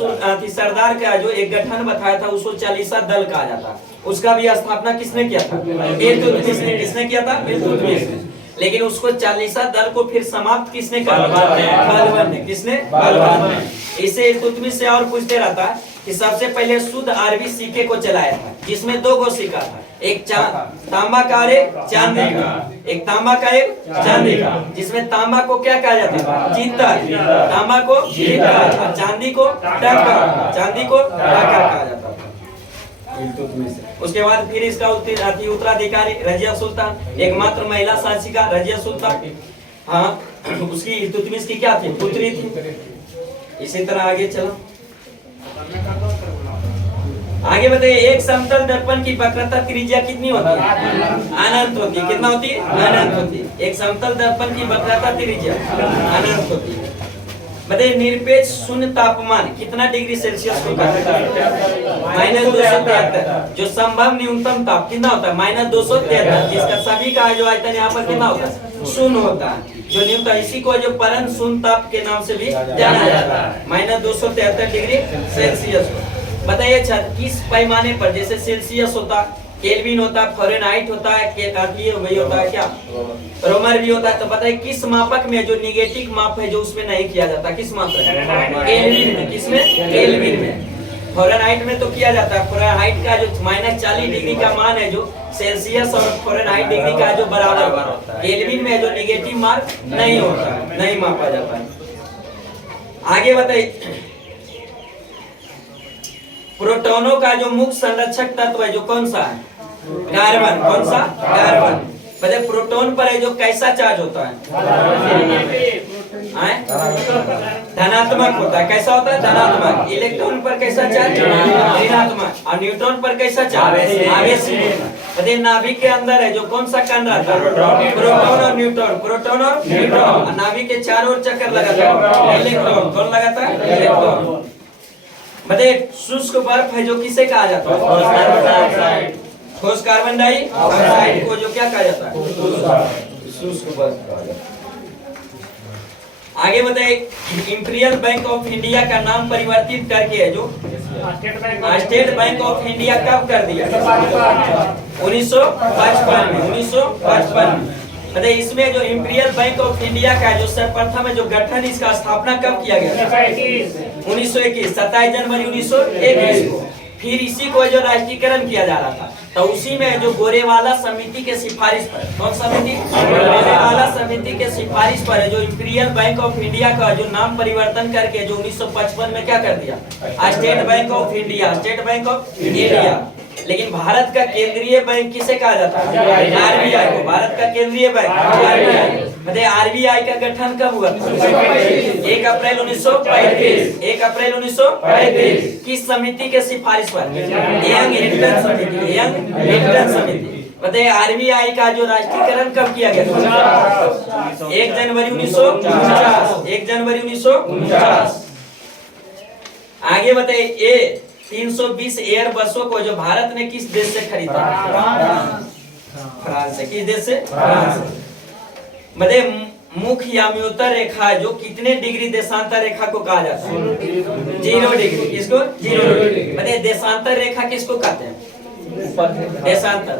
सरदार का जो एक गठन बताया था, उसको 40सा दल कहा जाता। उसका भी स्थापना किसने किया था, इल्तुतमिश ने। किसने किया था, इल्तुतमिश ने। लेकिन उसको 40सा दल को फिर समाप्त किसने किया, बलबन ने। किसने, बलबन ने। इसे इल्तुतमिश से और पूछते रहता है कि सबसे पहले शुद्ध अरबी सिक्के को चलाया था, जिसमें 2 गो सिक्का था, एक तांबा का और एक चांदी का। एक तांबा का, एक चांदी का। जिसमें तांबा को क्या कहा जाता था, चीतल। तांबा को चीतल और चांदी को टक्कर। चांदी को टक्कर कहा जाता था। उसके बाद फिर इसका उत्तराधिकारी रजिया सुल्तान, एकमात्र महिला शासिका रजिया सुल्तान। हाँ, उसकी इल्तुतमिश की क्या थी, पुत्री थी। इसी तरह आगे चलो, आगे बताइए। एक समतल दर्पण की वक्रता त्रिज्या कितनी होती है, अनंत होती है। कितना होती है, अनंत होती है। एक समतल दर्पण की वक्रता त्रिज्या अनंत होती है। बताइए निरपेक्ष शून्य तापमान कितना डिग्री सेल्सियस होता है, -273। जो संभव न्यूनतम ताप कितना होता है, -273, जिसका सभी का जो आयतन यहाँ पर कितना होता है, शून्य होता है। जो न्यूनतम, इसी को जो परम शून्य ताप के नाम से भी जाना जाता है, -273 डिग्री सेल्सियस। बताइए किस पैमाने पर, जैसे सेल्सियस होता, केल्विन होता, फ़ारेनहाइट होता है, वही होता है क्या, रोमर भी होता है। तो बताइए किस मापक में जो निगेटिव माप है जो उसमें नहीं किया जाता, किस मात्रक में, केल्विन में। किसमें, केल्विन में। फ़ारेनहाइट में तो किया जाता है। फ़ारेनहाइट का जो -40 डिग्री का मान है जो सेल्सियस और फ़ारेनहाइट डिग्री का जो बराबर होता है। केल्विन में जो निगेटिव मार्क नहीं होता है, नहीं मापा जाता है। आगे बताइए प्रोटॉनों का जो मुख्य संरक्षक तत्व है जो कौन सा है, कार्बन। कौन सा, कार्बन। पहले प्रोटॉन पर है जो कैसा चार्ज होता है, धनात्मक होता है। कैसा होता है, धनात्मक। इलेक्ट्रॉन पर कैसा चार्ज, ऋणात्मक। और न्यूट्रॉन पर कैसा चार्ज, आवेशित। बताइए नाभिक के अंदर है जो कौन सा कण रहता है, प्रोटॉन और न्यूट्रॉन। प्रोटॉन और न्यूट्रॉन। नाभिक के चारों ओर चक्कर लगाता है इलेक्ट्रॉन। कौन लगाता है, इलेक्ट्रॉन। बताइए शुष्क बर्फ है जो किसे कहा जाता है, ठोस कार्बन डाइऑक्साइड को जो क्या कहा जाता है, शुष्क बर्फ कहा जाता है। आगे बताइए इंपीरियल बैंक ऑफ इंडिया का नाम परिवर्तित करके है जो स्टेट बैंक ऑफ इंडिया कब कर दिया, 1955 में। 1955 में। बताइए इसमें जो इंपीरियल बैंक ऑफ इंडिया का जो सर्वप्रथम जो गठन, इसका स्थापना कब किया गया, 1921, 27 जनवरी 1921 को। फिर इसी को जो राष्ट्रीयकरण किया जा रहा था, तो उसी में जो गोरेवाला समिति के सिफारिश पर, कौन समिति? गोरेवाला समिति के सिफारिश पर है जो इंपीरियल बैंक ऑफ इंडिया का जो नाम परिवर्तन करके जो 1955 में क्या कर दिया, state bank of India, state bank of India. लेकिन भारत का केंद्रीय बैंक किसे कहा जाता है? आरबीआई को। भारत का केंद्रीय बैंक आरबीआई। बताइए आरबीआई का गठन कब हुआ? 1 अप्रैल 1935। 1 अप्रैल 1935 किस समिति के सिफारिश पर? यंग हिल्टन समिति। यंग हिल्टन समिति। बताइए आरबीआई का जो राष्ट्रीयकरण कब किया गया? 1 जनवरी 1949। 1 जनवरी 1949। आगे बताइए ए 320 एयर बसों को जो भारत ने किस देश से खरीदा? फ्रांस से। किस देश से? फ्रांस से। बताइए मुख्य याम्योत्तर रेखा जो कितने डिग्री देशांतर रेखा को कहा जाता है? 0 डिग्री। किसको? 0 डिग्री। बताइए देशांतर रेखा किसको कहते हैं? देशांतर।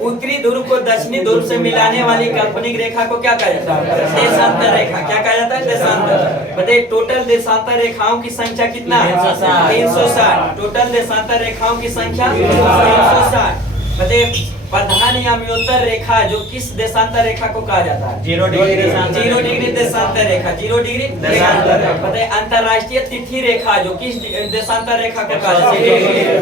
उत्तरी ध्रुव को दक्षिणी ध्रुव से मिलाने वाली काल्पनिक रेखा को क्या कहा जाता है? देशांतर रेखा। क्या कहा जाता है? देशांतर। बताइए टोटल देशांतर रेखाओं की संख्या कितना है? 360। टोटल देशांतर रेखाओं की संख्या 360। बताइए प्रधान याम्योत्तर रेखा जो किस देशांतर रेखा को कहा जाता है? 0 डिग्री देशांतर। 0 डिग्री देशांतर रेखा। 0 डिग्री देशांतर। बताइए अंतरराष्ट्रीय तिथि रेखा जो किस देशांतर रेखा को कहा जाता है?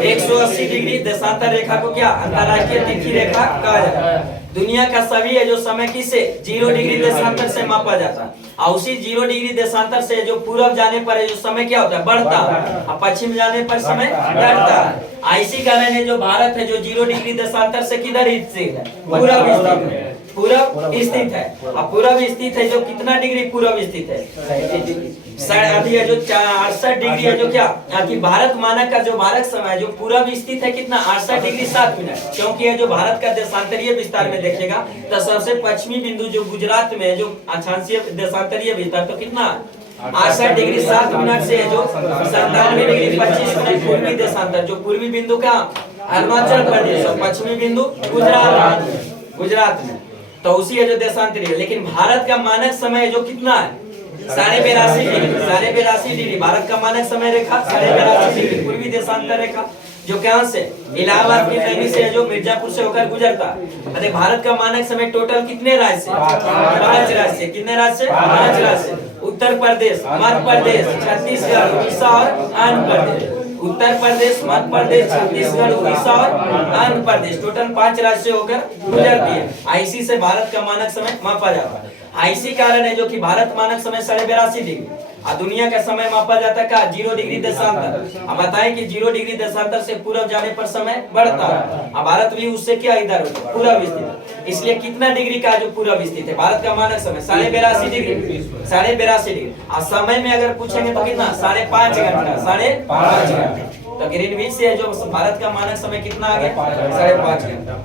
180 डिग्री देशांतर रेखा को क्या अंतरराष्ट्रीय तिथि रेखा कहा जाता है? दुनिया का सभी है जो समय किससे? 0 डिग्री देशांतर से मापा जाता है। और उसी 0 डिग्री देशांतर से जो पूरब जाने पर है जो समय क्या होता है? बढ़ता है। और पश्चिम जाने पर समय घटता है। इसी कारण है जो भारत है जो 0 डिग्री देशांतर से किधर स्थित है? पूरब स्थित है। पूरब स्थित है। और पूरब स्थित है जो कितना डिग्री पूरब स्थित है? अभी है जो 68 डिग्री है जो क्या कि भारत मानक का जो भारत समय जो पूरब स्थित है कितना? 68 डिग्री 7 मिनट। क्योंकि ये जो भारत का देशांतरीय विस्तार में देखेगा तो सबसे पश्चिमी बिंदु जो गुजरात में है जो अक्षांशीय देशांतरीय विस्तार तो कितना? 68 डिग्री 7 मिनट से जो 97 डिग्री 25 मिनट पूर्वी देशांतर जो पूर्वी बिंदु का अरुणाचल प्रदेश और पश्चिमी बिंदु गुजरात में तो उसी है जो देशांतरीय। लेकिन भारत का मानक समय जो कितना है? 82.5 डिग्री। 82.5 डिग्री भारत का मानक समय रेखा 82.5 डिग्री पूर्वी देशांतर रेखा जो कहां से? इलाहाबाद की नैनी से जो मिर्जापुर से होकर गुजरता। अरे भारत का मानक समय टोटल कितने राज्य से? 5 राज्य से। कितने राज्य से? 5 राज्य से। उत्तर प्रदेश, मध्य प्रदेश, छत्तीसगढ़, उड़ीसा और आंध्र प्रदेश। उत्तर प्रदेश, मध्य प्रदेश, छत्तीसगढ़, उड़ीसा और आंध्र प्रदेश टोटल 5 राज्य से होकर गुजरती है। आईसी से भारत का मानक समय मापा जाता है। इसी कारण है जो कि भारत मानक समय 82.5 डिग्री और दुनिया का समय मापा जाता है का 0 डिग्री देशांतर। अब बताएं कि 0 डिग्री देशांतर से पूरब जाने पर समय बढ़ता है। अब भारत भी उससे क्या इधर होता है? पूरब स्थित। इसलिए कितना डिग्री का जो पूरब स्थित है? भारत का मानक समय 82.5 डिग्री। 82.5 डिग्री। और समय में अगर पूछेंगे तो कितना? 5.5 घंटा। 5.5 घंटा। तो ग्रीनविच से जो भारत का मानक समय कितना आ गया? 5.5 घंटा।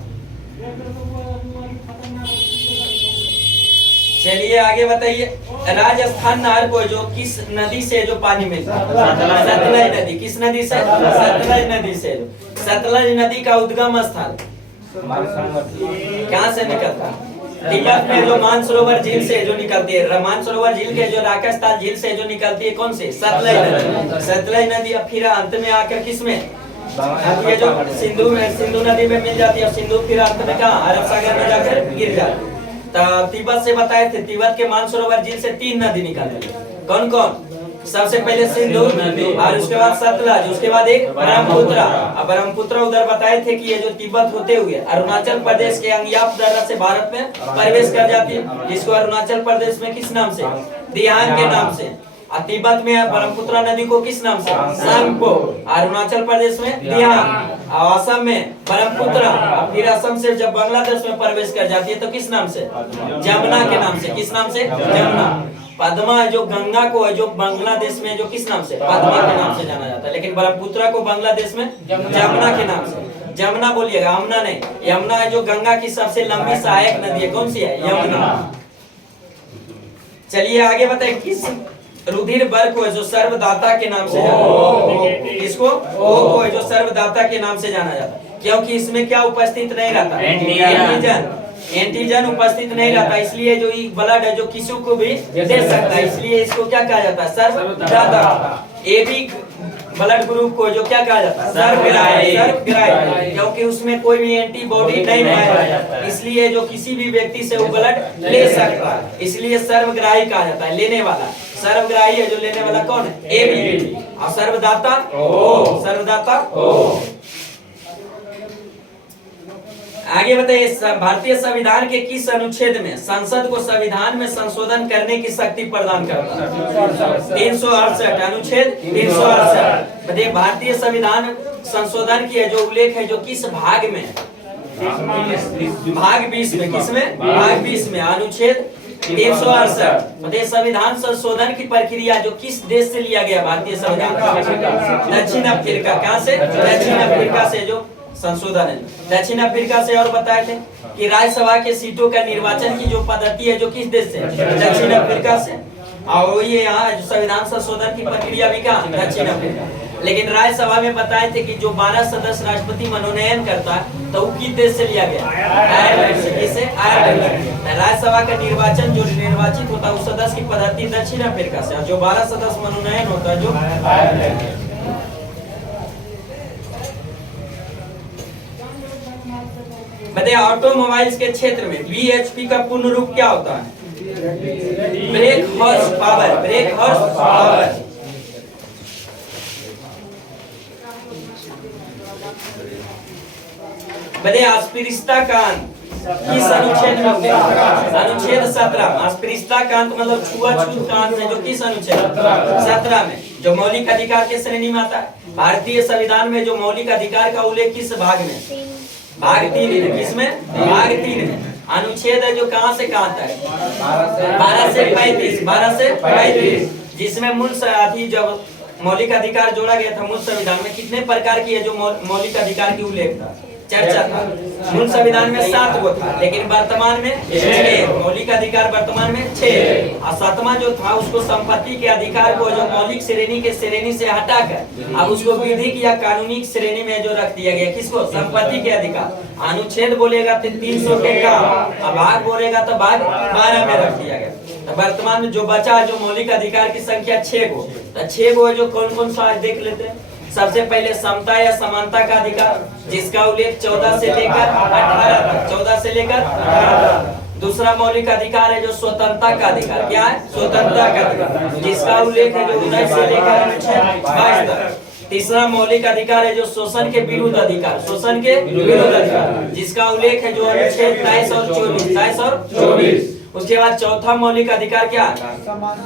चलिए आगे बताइए राजस्थान नहर को जो किस नदी से जो पानी मिलता है? सतलज नदी। किस नदी से? सतलज नदी से। सतलज नदी का उद्गम स्थल कहाँ से निकलता है? तिब्बत में जो मानसरोवर झील से जो निकलती है। मानसरोवर झील के जो राकेशताल झील से जो निकलती है कौन से? सतलज नदी। सतलज नदी अब फिर अंत में आकर किसमें? ये जो सिंधु नदी में मिल जाती है। सिंधु फिर अंत में कहाँ? अरब सागर में जाकर गिर जाती है। तिब्बत से बताए थे तिब्बत के मानसरोवर झील से 3 नदी निकलती है। कौन कौन? सबसे पहले सिंधु और उसके बाद सतलज, उसके बाद एक ब्रह्मपुत्र। अब ब्रह्मपुत्र उधर बताए थे कि ये जो तिब्बत होते हुए अरुणाचल प्रदेश के अंगियाप दर्रा से भारत में प्रवेश कर जाती है, जिसको अरुणाचल प्रदेश में किस नाम से? दियांग के नाम से। तिब्बत में ब्रह्मपुत्र नदी को किस नाम से? सांगपो। अरुणाचल प्रदेश में दियांग, असम में ब्रह्मपुत्र। फिर असम से जब बांग्लादेश में प्रवेश कर जाती है तो किस नाम से? जमुना के नाम से। किस नाम से? जमुना। पद्मा जो गंगा को है जो बांग्लादेश में जो किस नाम से? पद्मा के नाम से जाना जाता है। लेकिन ब्रह्मपुत्र को बांग्लादेश में जमुना के नाम से। जमुना बोलिएगा, यमुना नहीं। यमुना है जो गंगा की सबसे लंबी सहायक नदी है। कौन सी है? यमुना। चलिए आगे बताए किस रुधिर वर्ग को जो सर्वदाता के नाम से जाना? किसको? ओ को जो सर्वदाता के नाम से जाना जाता है। क्योंकि इसमें क्या उपस्थित नहीं रहता? एंटीजन उपस्थित नहीं रहता। इसलिए जो ब्लड है जो किसी को भी दे सकता है। इसलिए इसको क्या कहा जाता है? सर्वदाता। ए बी ब्लड ग्रुप को जो क्या कहा जाता है, सर्वग्राही, क्योंकि उसमें कोई भी एंटीबॉडी नहीं पाया जाता, इसलिए जो किसी भी व्यक्ति से वो ब्लड ले सकता है, इसलिए सर्वग्राही कहा जाता है। लेने वाला सर्वग्राही है, जो लेने वाला कौन है, ए बी, और सर्वदाता ओ, सर्वदाता ओ। आगे बताइए, भारतीय संविधान के किस अनुच्छेद में संसद को संविधान में संशोधन करने की शक्ति प्रदान करता है? 368, अनुच्छेद 368। बताइए भारतीय संविधान संशोधन की जो उल्लेख है जो किस भाग में, भाग 20 में, किसमें, भाग 20 में, अनुच्छेद 368। बताइए संविधान संशोधन की प्रक्रिया जो किस देश से लिया गया, भारतीय संविधान दक्षिण अफ्रीका, कहां से, दक्षिण अफ्रीका से जो संशोधन है, दक्षिण अफ्रीका से। और बताए थे कि राज्यसभा के सीटों का निर्वाचन की जो पद्धति है जो किस देश से, दक्षिण अफ्रीका से, और ये यहाँ संविधान संशोधन की प्रक्रिया भी कहाँ, दक्षिण अफ्रीका। लेकिन राज्यसभा में बताए थे कि जो 12 सदस्य राष्ट्रपति मनोनयन करता है तो वो किस देश से लिया गया, आयरलैंड से, किसे, आयरलैंड से। राज्यसभा का निर्वाचन जो निर्वाचित होता है उस सदस्य की पद्धति दक्षिण अफ्रीका से, और जो 12 सदस्य मनोनयन होता है जो आयरलैंड। बताइए ऑटोमोबाइल्स के क्षेत्र में बीएचपी का पूर्ण रूप क्या होता है, break horse power, break horse power. बताइए अस्पृश्यता कांड किस अनुच्छेद में होते हैं, अनुच्छेद 17। अस्पृश्यता कांड मतलब छुआछूत कांड है जो किस अनुच्छेद, 17 में, जो मौलिक अधिकार के श्रेणी में आता है। भारतीय संविधान में जो मौलिक अधिकार का उल्लेख किस भाग में, भाग 3 में, किसमें, भाग 3 में। अनुच्छेद है जो कहां से कहां तक, 12 से 35, 12 से 35, जिसमें मूल साथी जब मौलिक अधिकार जोड़ा गया था मूल संविधान में, कितने प्रकार की है जो मौलिक अधिकार की उल्लेख था, चर्चा था। मूल संविधान में 7 वो था, लेकिन वर्तमान में 6 मौलिक अधिकार, वर्तमान में 6। और 7वां जो था उसको संपत्ति के अधिकार को जो मौलिक श्रेणी के श्रेणी से हटाकर अब उसको विधिक या कानूनी श्रेणी में जो रख दिया गया, किसको, संपत्ति के अधिकार। अनुच्छेद बोलेगा तो 300 के कम, अब भाग बोलेगा तो भाग 12 में रख दिया गया। तो वर्तमान में जो बचा जो मौलिक अधिकार की संख्या 6 गो, तो 6 गो जो कौन कौन सा देख लेते हैं। सबसे पहले समता या समानता का अधिकार, जिसका उल्लेख 14 से लेकर 18 तक, 14 से लेकर 18। दूसरा मौलिक अधिकार है जो स्वतंत्रता का अधिकार, क्या है, स्वतंत्रता का अधिकार, जिसका उल्लेख है जो 19 से लेकर अनुच्छेद 22 तक। तीसरा मौलिक अधिकार है जो शोषण के विरुद्ध अधिकार, शोषण के विरुद्ध अधिकार, जिसका उल्लेख है जो अनुच्छेद 23 और 24। उसके बाद चौथा मौलिक अधिकार क्या,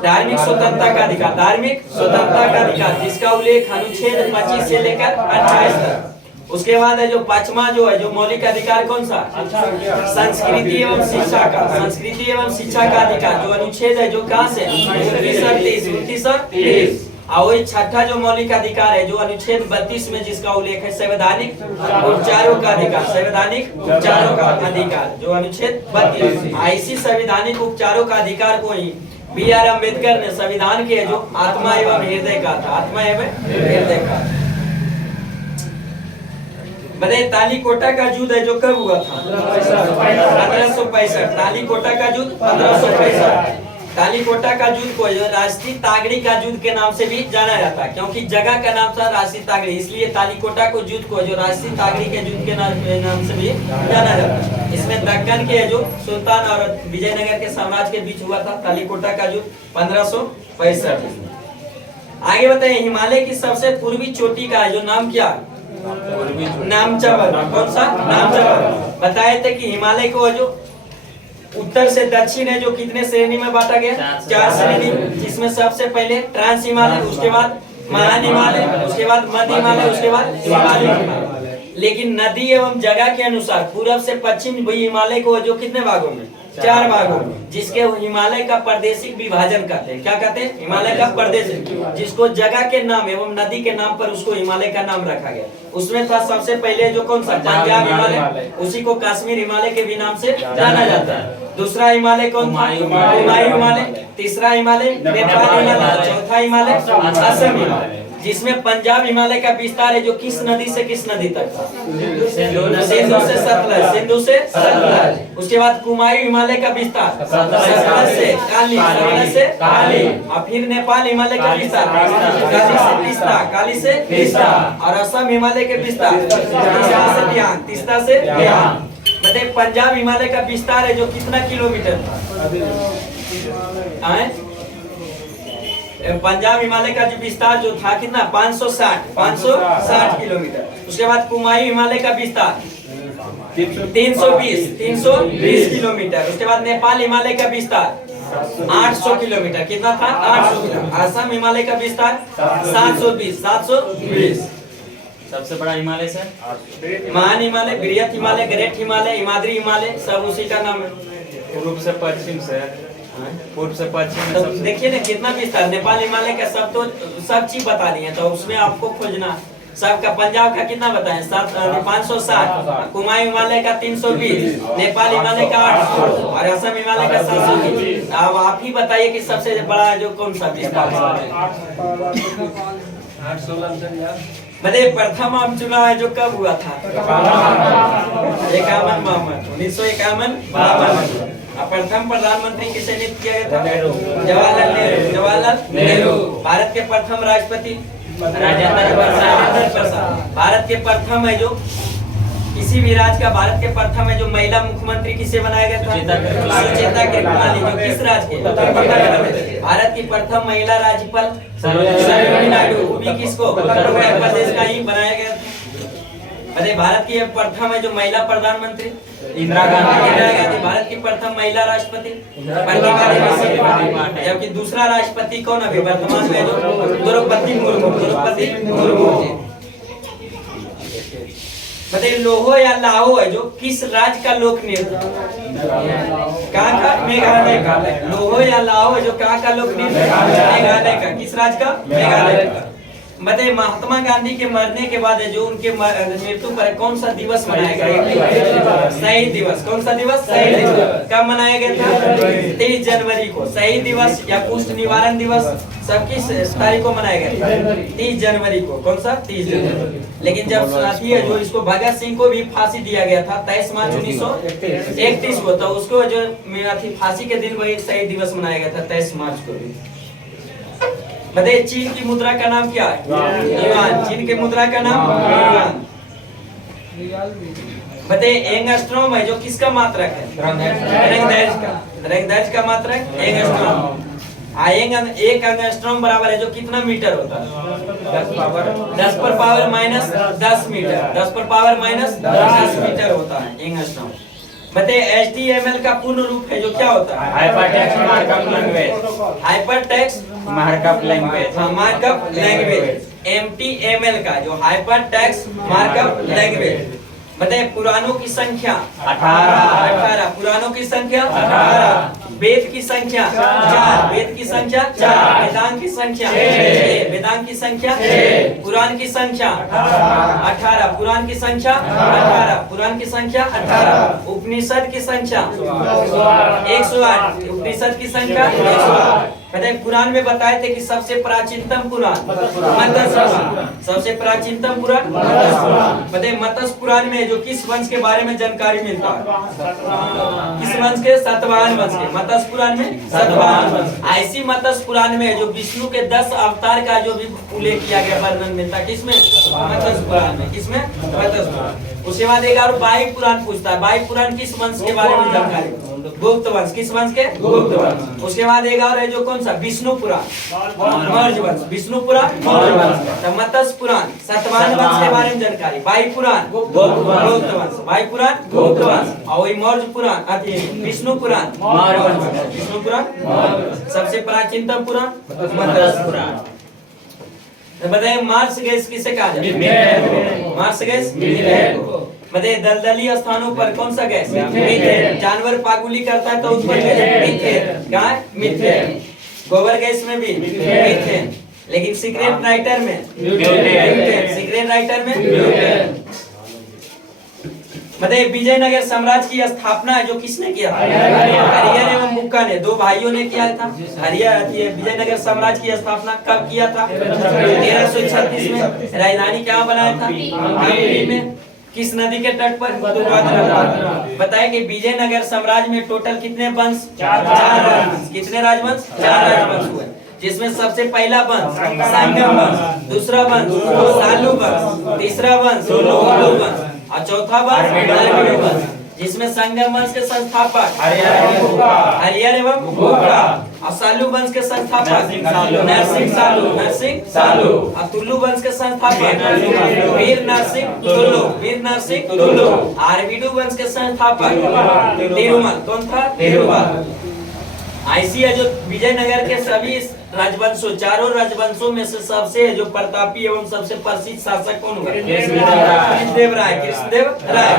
धार्मिक स्वतंत्रता का अधिकार, धार्मिक स्वतंत्रता का अधिकार, जिसका उल्लेख अनुच्छेद 25 से लेकर 28 तक। उसके बाद है जो 5वां जो है जो मौलिक अधिकार कौन सा, संस्कृति एवं शिक्षा का, संस्कृति एवं शिक्षा का अधिकार, जो अनुच्छेद है जो कहां से 29 और 30। और वही 6ठा जो मौलिक अधिकार है जो अनुच्छेद 32 में, जिसका उल्लेख है संवैधानिक उपचारों का अधिकार, संवैधानिक उपचारों का अधिकार, जो अनुच्छेद 32। इसी संवैधानिक उपचारों का अधिकार को ही B.R. अम्बेडकर ने संविधान के जो आत्मा एवं हृदय का था, आत्मा एवं हृदय का। बताइए तालीकोटा का युद्ध है जो कब हुआ था, 1565। तालीकोटा का युद्ध 1565। तालीकोटा का युद्ध को राष्ट्रीय तागड़ी का युद्ध के नाम से भी जाना जाता है, क्योंकि जगह का नाम था राष्ट्रीय तागड़ी, इसलिए तालीकोटा को युद्ध को जो राष्ट्रीय तागड़ी के युद्ध के नाम से भी जाना जाता है। इसमें दक्कन के जो सुल्तान और विजयनगर के साम्राज्य के बीच हुआ था तालीकोटा का युद्ध 1565। आगे बताइए हिमालय की सबसे पूर्वी चोटी का है जो नाम क्या, नामचंबर। कौन सा, नामचंबर। बताए थे कि हिमालय को जो उत्तर से दक्षिण है जो कितने श्रेणी में बांटा गया, 4 श्रेणी, जिसमें सबसे पहले ट्रांस हिमालय, उसके बाद महान हिमालय, उसके बाद मध्य हिमालय, उसके बाद हिमालय हिमालय। लेकिन नदी एवं जगह के अनुसार पूर्व से पश्चिम हिमालय को जो कितने भागों में, 4 भागों में, जिसके हिमालय का प्रादेशिक विभाजन कहते हैं। क्या कहते हैं, हिमालय का प्रादेशिक, जिसको जगह के नाम एवं नदी के नाम पर उसको हिमालय का नाम रखा गया। उसमें था सबसे पहले जो कौन सा, पंजाब हिमालय, उसी को कश्मीर हिमालय के भी नाम से जाना जाता है। दूसरा हिमालय कौन था, हुमायूं हिमालय। तीसरा हिमालय नेपाल हिमालय। चौथा हिमालय असम हिमालय। जिसमें पंजाब हिमालय का विस्तार है जो किस नदी से किस नदी तक था? सिंधु से सतलज, सिंधु से सतलज। उसके बाद कुमायूं हिमालय का विस्तार सतलज से काली, सतलज से काली। और फिर नेपाल हिमालय का विस्तार काली से तीस्ता, काली से तीस्ता। और असम हिमालय के विस्तार तीस्ता से दियांग, तीस्ता से दियांग। मतलब पंजाब हिमालय का विस्तार है जो कितना किलोमीटर था? पंजाब हिमालय का जो विस्तार जो था कितना? 560 किलोमीटर। उसके बाद कुमायूं हिमालय का विस्तार 320 किलोमीटर। उसके बाद नेपाल हिमालय का विस्तार 800 किलोमीटर। कितना था? 800 किलोमीटर। असम हिमालय का विस्तार 720। सबसे बड़ा हिमालय सर? महान हिमालय, बृहत हिमालय, ग्रेट हिमालय, हिमाद्री हिमालय, सब उसी का नाम है। पूर्व से पश्चिम से, पूर्व से पश्चिम तो में देखिए ना कितना विस्तार। नेपाल हिमालय का सब चीज बता दिए, तो उसमें आपको खोजना सबका। पंजाब का कितना बताएं? 560। कुमायूं हिमालय का 320, नेपाल हिमालय का 800 और असम हिमालय का 720। अब आप ही बताइए कि सबसे बड़ा जो कौन सा विस्तार है? मतलब प्रथम आम चुनाव है जो कब हुआ था? 1951। प्रथम प्रधानमंत्री किसे नियुक्त किया गया था? जवाहरलाल नेहरू। भारत के प्रथम राष्ट्रपति राजेंद्र प्रसाद। भारत के प्रथम है जो किसी भी राज्य का, भारत के प्रथम है जो महिला मुख्यमंत्री किसे बनाया गया था? सुचेता कृपलानी। जो किस राज्य के? भारत की प्रथम महिला राज्यपाल सरोजिनी नायडू। वो भी किसको? उत्तर प्रदेश का ही बनाया गया था। अरे भारत की प्रथम है जो महिला प्रधानमंत्री इंदिरा गांधी। भारत की प्रथम महिला राष्ट्रपति प्रतिभा देवी। जबकि दूसरा राष्ट्रपति कौन अभी वर्तमान में? जो द्रौपदी मुर्मू। बताइए लोहो या लाहो है जो किस राज्य का लोक नृत्य? कहाँ का? मेघालय का। लोहो या लाहो है जो कहाँ का लोक नृत्य? मेघालय का। किस राज्य का? मेघालय का। बताइए महात्मा गांधी के मरने के बाद जो उनके मृत्यु पर कौन सा दिवस मनाया गया? शहीद दिवस। कौन सा दिवस? शहीद दिवस। कब मनाया गया था? 23 जनवरी को। शहीद दिवस या कुष्ठ निवारण दिवस सब किस तारीख को मनाया गया? 30 जनवरी को। कौन सा? 30 जनवरी। लेकिन जब साथी है जो इसको भगत सिंह को भी फांसी दिया गया था 23 मार्च 1931 को, तो उसको जो फांसी के दिन वही शहीद दिवस मनाया गया था 23 मार्च को भी। बताइए चीन की मुद्रा का नाम क्या है? युआन। चीन की मुद्रा का नाम युआन। बताइए एंगस्ट्रॉम है जो किसका मात्रक है? रंगदैर्घ्य का मात्रक एंगस्ट्रॉम। एक एंगस्ट्रॉम बराबर है जो कितना मीटर होता है? 10 पर पावर माइनस 10 मीटर। 10 पर पावर माइनस 10 मीटर होता है एंगस्ट्रॉम। बताइए HTML का पूर्ण रूप है जो क्या होता है? Hypertext markup language. Hypertext markup language. Markup language. MTML का जो हाइपरटेक्स्ट मार्कअप लैंग्वेज। बताइए पुराणों की संख्या 18। पुराणों की संख्या 18। वेद की संख्या 4। वेद की संख्या 4। वेदांत की संख्या 6। वेदांत की संख्या 6। पुराण की संख्या 18। पुराण की संख्या 18। पुराण की संख्या 18। उपनिषद की संख्या 108। उपनिषद की संख्या 108। बताइए पुराण में बताए थे कि सबसे प्राचीनतम पुराण मत्स्य पुराण। सबसे प्राचीनतम पुराण मत्स्य पुराण। बताइए मत्स्य पुराण में जो किस वंश के बारे में जानकारी मिलता है? किस वंश के? सातवाहन वंश के। मत्स्य पुराण में सातवाहन वंश। ऐसी मत्स्य पुराण में जो विष्णु के 10 अवतार का जो भी उल्लेख किया गया वर्णन मिलता है किसमें? मत्स्य पुराण में। किसमें? मत्स्य पुराण। उसके बाद एक और वायु पुराण पूछता है। वायु पुराण किस वंश के बारे में जानकारी? गुप्त वंश। किस वंश के? गुप्त वंश। उसके बाद एक और है जो कौन सा? विष्णु पुराण मौर्य वंश। विष्णु पुराण मौर्य वंश। मत्स्य पुराण सातवाहन वंश के बारे में जानकारी। वायु पुराण गुप्त वंश। वायु पुराण गुप्त वंश। और वही मौर्य पुराण विष्णु पुराण मौर्य वंश। विष्णु पुराण सबसे प्राचीनतम पुराण मत्स्य पुराण। बताइए मार्स गैस किसे कहा जाता है? मार्स गैस बताइए दलदली स्थानों पर कौन सा गैस? मीथेन। जानवर पागुली करता है तो उत्पन्न मीथेन। क्या है? मीथेन। गोबर गैस में भी मीथेन। लेकिन सिगरेट राइटर में सिगरेट राइटर में बताइए विजयनगर साम्राज्य की स्थापना है जो किसने किया था? हरिहर एवं बुक्का ने, दो भाइयों ने किया था। हरिहर विजयनगर साम्राज्य की स्थापना कब किया था? 1336 में। राजधानी क्या बनाया था? दिल्ली में। किस नदी के तट पर? तुंगभद्रा। बताए कि विजयनगर साम्राज्य में टोटल कितने वंश? 4 राजवंश। कितने राजवंश? 4 राजवंश हुए, जिसमें सबसे पहला वंश संगम वंश, दूसरा वंश सालू वंश, तीसरा वंश तुलु वंश और चौथा वंश हरिहर वंश, जिसमें संगम वंश के संस्थापक हरिहर एवं बुक्का और सालू वंश के संस्थापक नरसिंह सालू और तुलु वंश के संस्थापक वीर नरसिंह तुलु और विडु वंश के संस्थापक तिरुमल। कौन था? तिरुमल। ऐसी है जो विजयनगर के सभी राजवंशों, 4 राजवंशों में से सबसे जो प्रतापी एवं सबसे प्रसिद्ध शासक कौन हुआ? कृष्णदेव राय।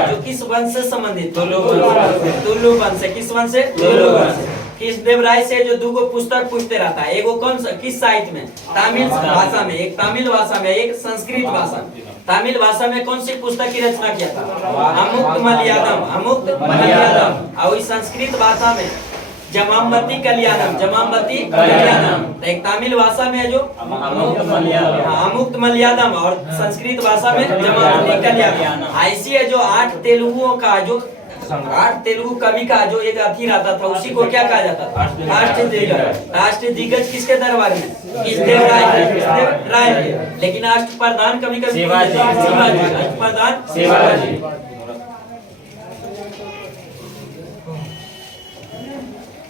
जो किस वंश से संबंधित? तुलु वंश से। किस वंश से? तुलु वंश से। कृष्णदेव राय से जो 2 पुस्तक पूछते रहता है, एगो कौन सा किस साहित्य में? तमिल भाषा में। एक तमिल भाषा में, एक संस्कृत भाषा में। तमिल भाषा में कौन सी पुस्तक की रचना किया था? अमुक्त मलयालम। और संस्कृत भाषा में जमामवती कल्याणम। एक तमिल भाषा में है जो अमुक्त मलयालम और संस्कृत भाषा में जमामवती कल्याणम। ऐसी है जो 8 तेलुगुओं का जो 8 तेलुगु कवि का जो एक अथी रहता था, उसी को क्या कहा जाता था? राष्ट्रदिग्गज किसके दरबार में? कृष्णदेव राय के। लेकिन अष्टप्रधान कवि का शिवाजी। अष्टप्रधान शिवाजी।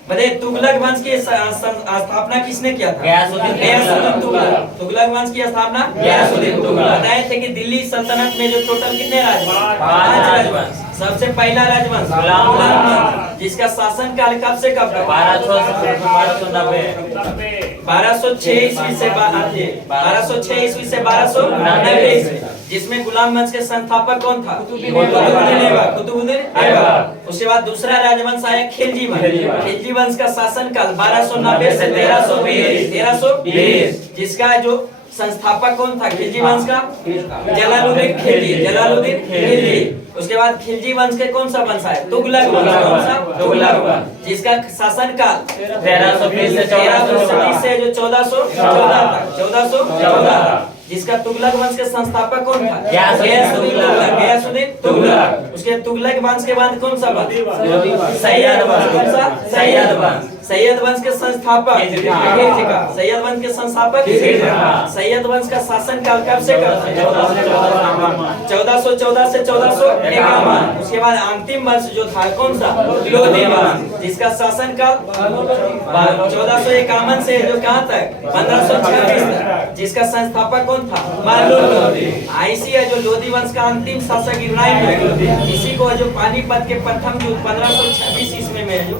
बताइए तुगलक वंश की स्थापना किसने किया था? गयासुद्दीन तुगलक। तुगलक वंश की स्थापना गयासुद्दीन तुगलक। बताए थे कि दिल्ली सल्तनत में जो टोटल कितने राजवंश? 5 राजवंश। सबसे पहला राजवंश गुलाम वंश, जिसका शासन काल कब से कब तक? 1206 ईस्वी से 1290 ईस्वी, जिसमें गुलाम वंश के संस्थापक कौन था? कुतुबुद्दीन ऐबक। उसके बाद दूसरा राजवंश आया खिलजी वंश। खिलजी वंश का शासन काल 1290 से 1320, जिसका जो संस्थापक कौन था खिलजी वंश का? जलालुद्दीन खिलजी। उसके बाद खिलजी वंश के कौन सा वंश आया? तुगलक वंश। कौन सा? तुगलक वंश, जिसका शासन काल 1320 से जो 1414, जिसका तुगलक वंश के संस्थापक कौन था? गयासुद्दीन तुगलक। उसके तुगलक वंश के बाद कौन सा वंश? सैयद वंश। कौन सा? सैयद वंश। सैयद वंश के संस्थापक सैयद वंश के संस्थापक सैयद वंश का शासन काल कब से कब? 1414 से 1451। उसके बाद अंतिम वंश जो था कौन सा? लोधी वंश, जिसका शासन काल 1451 से जो कहाँ तक? 1526 तक, जिसका संस्थापक कौन था? मालूम लोधी। ऐसी है जो लोधी वंश का अंतिम शासक इब्राहिम लोधी। इसी को जो पानीपत के प्रथम युद्ध 1526 ईस्वी में जो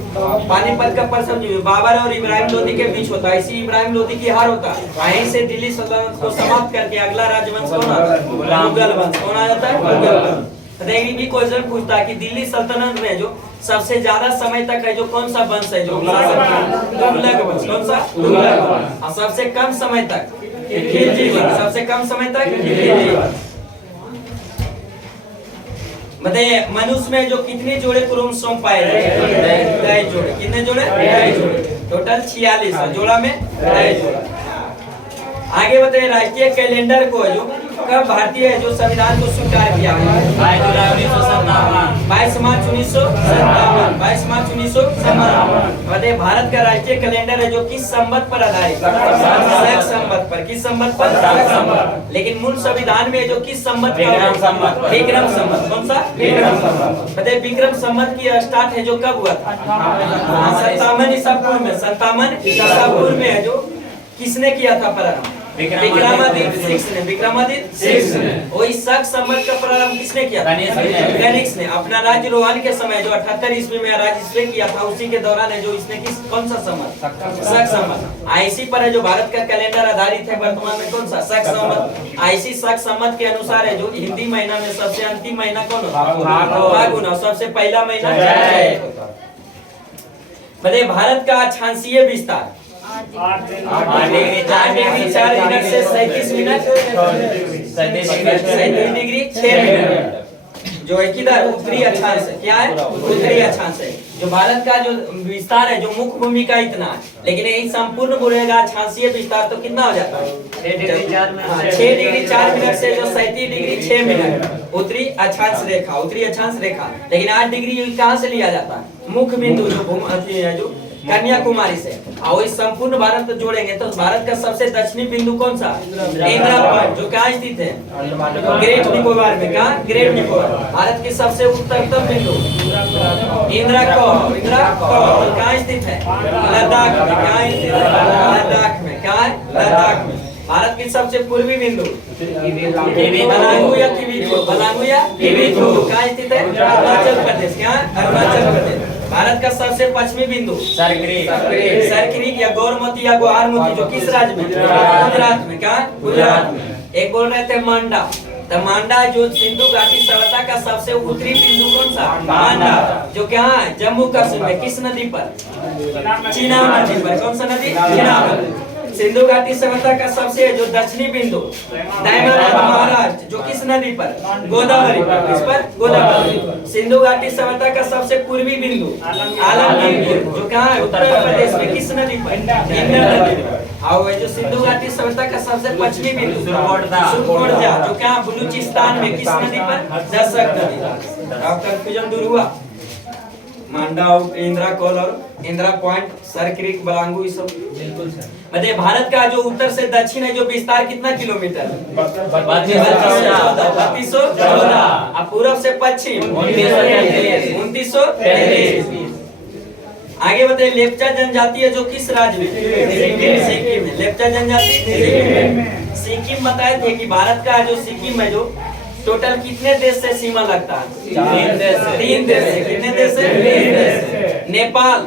पानीपत का प्रथम युद्ध बाबर और इब्राहिम लोधी के बीच होता है, इसी इब्राहिम लोधी की हार होता है। वहीं से दिल्ली सल्तनत को समाप्त करके अगला राजवंश कौन आता है? मुगल वंश। कौन आ जाता है? मुगल वंश। ये भी क्वेश्चन पूछता है कि दिल्ली सल्तनत में जो सबसे ज्यादा समय तक है जो कौन सा वंश है जो तुगलक वंश? कौन सा? तुगलक वंश। और सबसे कम समय तक खिलजी वंश। सबसे कम समय तक खिलजी वंश। बताइए मनुष्य में जो कितने जोड़े क्रोमोसोम पाए जाते हैं? 23 जोड़े। कितने जोड़े? 23 जोड़े। टोटल 46 जोड़ा में 23 जोड़ा। आगे बताइए राष्ट्रीय कैलेंडर को जो कब भारतीय जो संविधान को स्वीकार किया गया? 22 मार्च 1957। 22 मार्च 1957। बताइए भारत का राष्ट्रीय कैलेंडर है जो किस संवत पर आधारित? शक संवत पर। किस संवत पर? शक संवत। लेकिन मूल संविधान में जो किस संवत? विक्रम संवत। कौन सा? विक्रम संवत। बताइए विक्रम संवत की स्टार्ट है जो कब हुआ था? 57 ईसा पूर्व में। 57 ईसा पूर्व में है जो किसने किया था प्रारंभ? विक्रमादित्य ने। वही शक संवत का प्रारंभ किसने किया था? गणेश ने। अपना राज्यरोहण के समय जो 78 ईस्वी में राज्य किया था, उसी के दौरान है जो इसने किस कौन सा संवत? शक संवत। आईसी पर है जो भारत का कैलेंडर आधारित है वर्तमान में कौन सा? शक संवत। आईसी शक संवत के अनुसार है जो हिंदी महीना में सबसे अंतिम महीना कौन होता है? फागुन। और सबसे पहला महीना बताइए भारत का अक्षांशीय विस्तार 8 डिग्री 4 मिनट से 37 मिनट 37 डिग्री 6 मिनट। जो है किधर उत्तरी अक्षांश है, क्या है उत्तरी अक्षांश है। जो भारत का जो विस्तार है जो मुख्य भूमि का इतना है, लेकिन यही संपूर्ण बोलेगा अक्षांशीय विस्तार तो कितना हो जाता है 6 डिग्री 4 मिनट से जो 37 डिग्री 6 मिनट उत्तरी अक्षांश रेखा, उत्तरी अक्षांश रेखा। लेकिन 8 डिग्री कहाँ से लिया जाता है मुख्य बिंदु जो कन्याकुमारी से। और इस संपूर्ण भारत जोड़ेंगे तो भारत का सबसे दक्षिणी बिंदु कौन सा इंदिरा पॉइंट, जो कहाँ स्थित है ग्रेट निकोबार में। कहाँ ग्रेट निकोबार। भारत की सबसे उत्तरतम बिंदु इंदिरा कहाँ स्थित है लद्दाख में। कहाँ स्थित है लद्दाख में। कहाँ है लद्दाख में। भारत की सबसे पूर्वी बिंदु बलांगू या किवीथु कहाँ स्थित है अरुणाचल प्रदेश। क्या अरुणाचल प्रदेश। भारत का सबसे पश्चिमी बिंदु सरक्रीक या गौरमती या गुहारमती जो किस राज्य में गुजरात में। क्या गुजरात में। एक बोल रहे थे मांडा, तो मांडा जो सिंधु घाटी सभ्यता का सबसे उत्तरी बिंदु कौन सा मांडा, जो क्या है जम्मू कश्मीर में। किस नदी पर चीनाब नदी पर। कौन सा नदी चीनाब। सिंधु घाटी सभ्यता का सबसे जो दक्षिणी बिंदु दमन महाराष्ट्र जो किस नदी पर गोदावरी पर। किस पर गोदावरी। सिंधु घाटी सभ्यता का सबसे पूर्वी बिंदु आलमगीर जो कहाँ है उत्तर प्रदेश में। किस नदी पर इंद्र नदी पर। और जो सिंधु घाटी सभ्यता का सबसे पश्चिमी बिंदु सुरकोटजा जो क्या बलूचिस्तान में। किस नदी पर दशक नदी। कंफ्यूजन दूर हुआ। मांडा और इंदिरा कॉल और इंदिरा पॉइंट सरक्रीक बलांगू ये सब बिल्कुल सर। मतलब भारत का जो उत्तर से दक्षिण है जो विस्तार कितना किलोमीटर 3214। और पूर्व से पश्चिम 2933। आगे बताइए लेप्चा जनजाति है जो किस राज्य में सिक्किम में। लेप्चा जनजाति सिक्किम बताए थे कि भारत का जो सिक्किम है जो टोटल कितने देश से सीमा लगता है 3 देश से। कितने देश से 3 देश से। नेपाल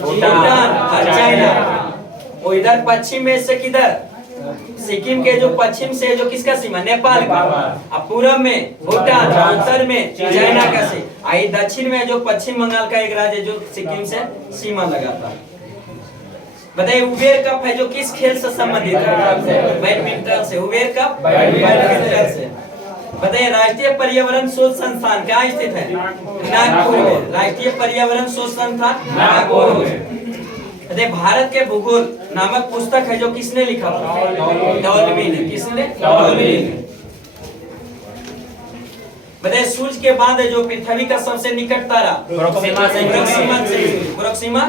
भूटान और चाइना। वो इधर पश्चिम में से किधर सिक्किम के जो पश्चिम से जो किसका सीमा नेपाल का। अब पूर्व में भूटान, उत्तर में चाइना का से। आई दक्षिण में जो पश्चिम बंगाल का एक राज्य जो सिक्किम से सीमा लगाता है। बताइए उबेर कप है जो किस खेल से संबंधित है बैडमिंटन से। उबेर कप बैडमिंटन से। बताइए राष्ट्रीय पर्यावरण शोध संस्थान कहाँ स्थित है नागपुर में। राष्ट्रीय पर्यावरण शोध संस्थान नागपुर में। बताइए भारत के भूगोल नामक पुस्तक है जो किसने लिखा डॉल्बी ने। किसने डॉल्बी ने। बताइए सूर्य के बाद है जो पृथ्वी का सबसे निकट तारा प्रोक्सिमा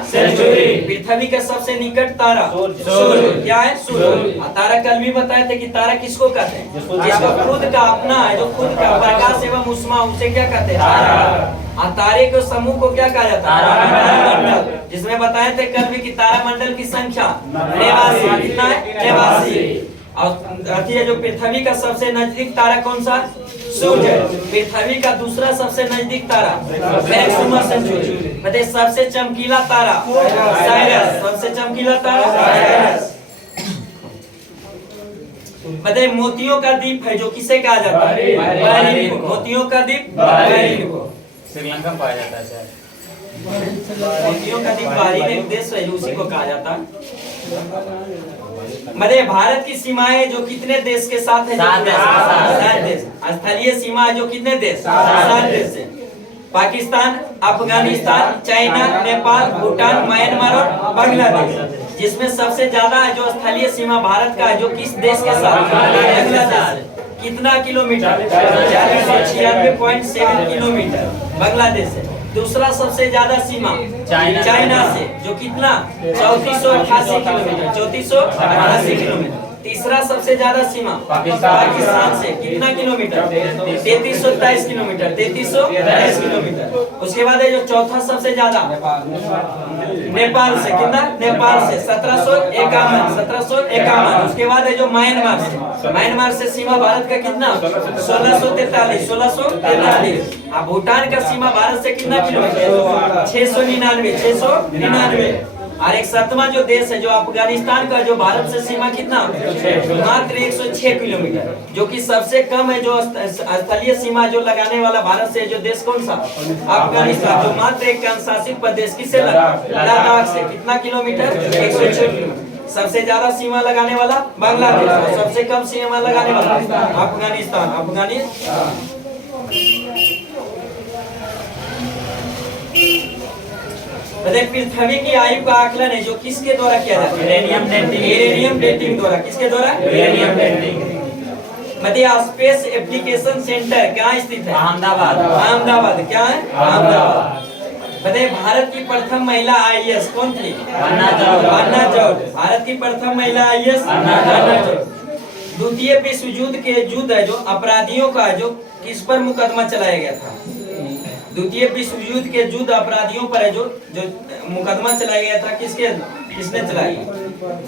सेंचुरी। पृथ्वी का सबसे निकट तारा सूर्य। क्या है सूर्य। तारा कल भी बताए थे कि तारा किसको कहते हैं जिसको खुद का अपना है जो खुद का प्रकाश एवं उष्मा उसे क्या कहते हैं तारा। तारे के समूह को क्या कहा जाता है तारामंडल, जिसमें बताए थे कल भी कि तारामंडल की संख्या 83। कितना है 83। और जो पृथ्वी का सबसे नजदीक तारा कौन सा सूर्य। पृथ्वी का दूसरा सबसे नजदीक तारा प्रोक्सिमा सेंचुरी। मतलब सबसे चमकीला तारा साइरस। सबसे चमकीला तारा साइरस। मतलब मोतियों का द्वीप है जो किसे कहा जाता है मोतियों का द्वीप श्रीलंका में पाया जाता है सर। मोतियों का द्वीप बाहरी देश है उसी को कहा जाता है। मतलब भारत की सीमाएं जो कितने देश के साथ है 7 देश। स्थलीय सीमा जो कितने देश 7 देश है। पाकिस्तान, अफगानिस्तान, चाइना, नेपाल, भूटान, म्यांमार और बांग्लादेश। जिसमें सबसे ज्यादा है जो स्थलीय सीमा भारत का है जो किस देश के साथ बांग्लादेश। कितना किलोमीटर 496.7 किलोमीटर बांग्लादेश है। दूसरा सबसे ज्यादा सीमा चाइना से जो कितना 3488 किलोमीटर 3488 किलोमीटर। तीसरा सबसे ज्यादा सीमा पाकिस्तान से कितना किलोमीटर 3323 किलोमीटर 3323 किलोमीटर। उसके बाद है जो चौथा सबसे ज्यादा नेपाल से कितना नेपाल से 1751। उसके बाद है जो म्यांमार से सीमा भारत का कितना 1643। भूटान का सीमा भारत से कितना किलोमीटर 699। और एक 7वां जो देश है जो अफगानिस्तान का जो भारत से सीमा कितना मात्र 106 किलोमीटर। जो कि सबसे कम है जो स्थलीय सीमा जो लगाने वाला भारत से जो देश कौन सा अफगानिस्तान। जो मात्र एक केंद्रशासित प्रदेश किससे लद्दाख से कितना किलोमीटर 106 किलोमीटर। सबसे ज्यादा सीमा लगाने वाला बांग्लादेश और सबसे कम सीमा लगाने वाला अफगानिस्तान। बताइए पृथ्वी की आयु का आकलन है जो किसके द्वारा किया जाता है? यूरेनियम डेटिंग द्वारा। किसके द्वारा? Uranium dating. बताइए स्पेस एप्लीकेशन सेंटर कहाँ स्थित है? अहमदाबाद। अहमदाबाद। क्या है? अहमदाबाद। बताइए भारत की प्रथम महिला आईएएस कौन थी? अन्ना चौधरी। अन्ना चौधरी। भारत की प्रथम महिला आईएएस अन्ना चौधरी। द्वितीय विश्व युद्ध के युद्ध है जो अपराधियों का जो किस पर मुकदमा चलाया गया था? द्वितीय विश्व युद्ध के युद्ध अपराधियों पर है जो मुकदमा चलाया गया था किसने चलाया?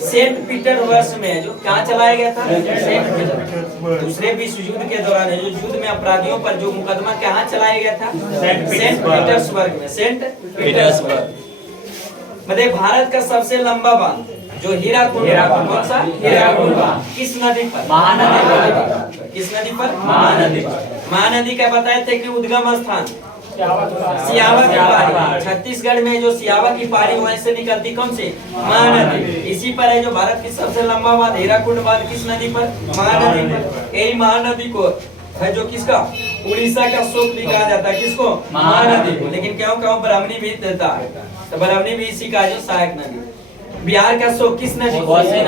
सेंट पीटर्सबर्ग में है जो कहाँ चलाया गया था? Saint Petersburg. दूसरे विश्व युद्ध के दौरान है जो युद्ध में अपराधियों पर जो मुकदमा कहाँ चलाया गया था? सेंट पीटर्सबर्ग में। Saint Petersburg. मतलब भारत का सबसे लंबा बांध जो हीराकुंड, कौन सा? हीराकुंड बांध। किस नदी पर? महानदी पर। किस नदी पर? महानदी पर। महानदी का बताए थे कि उद्गम स्थान सियावा की पहाड़ी। छत्तीसगढ़ में जो सियावा की पहाड़ी वहीं से निकलती कौन सी? महानदी। इसी पर है जो भारत की सबसे लंबा बांध हीराकुंड बांध किस नदी पर? महानदी पर। यही महानदी को है जो किसका? उड़ीसा का शोक भी कहा जाता है। किसको? महानदी को। लेकिन क्यों क्यों ब्राह्मणी भी देता है, तो ब्राह्मणी भी इसी का जो सहायक नदी। बिहार का शोक किस नदी को? कोसी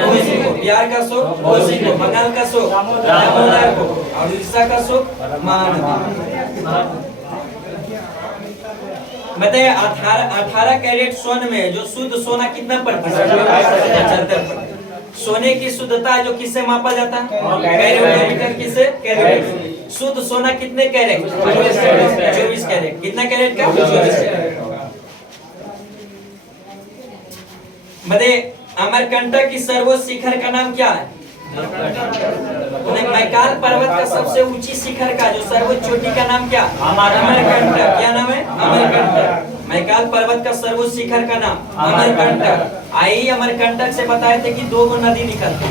को। बिहार का शोक कोसी को। बंगाल का शोक दामोदर को। और उड़ीसा का शोक महानदी। बताइए 18 कैरेट स्वर्ण में जो शुद्ध सोना कितना प्रतिशत? 75%। सोने की शुद्धता जो किससे मापा जाता है? कैरेट। किससे? कैरेट। शुद्ध सोना कितने कैरेट? 24 कैरेट। कितना कैरेट का? 24 कैरेट। बताइए अमरकंटक की सर्वोच्च शिखर का नाम क्या है? मैकाल पर्वत का सबसे ऊंची शिखर का जो सर्वोच्च चोटी का नाम क्या? अमरकंटक। क्या नाम है? अमरकंटक। मैकाल पर्वत का सर्वोच्च शिखर का नाम अमरकंटक। आई अमरकंटक से बताए थे कि दो नदी निकलती,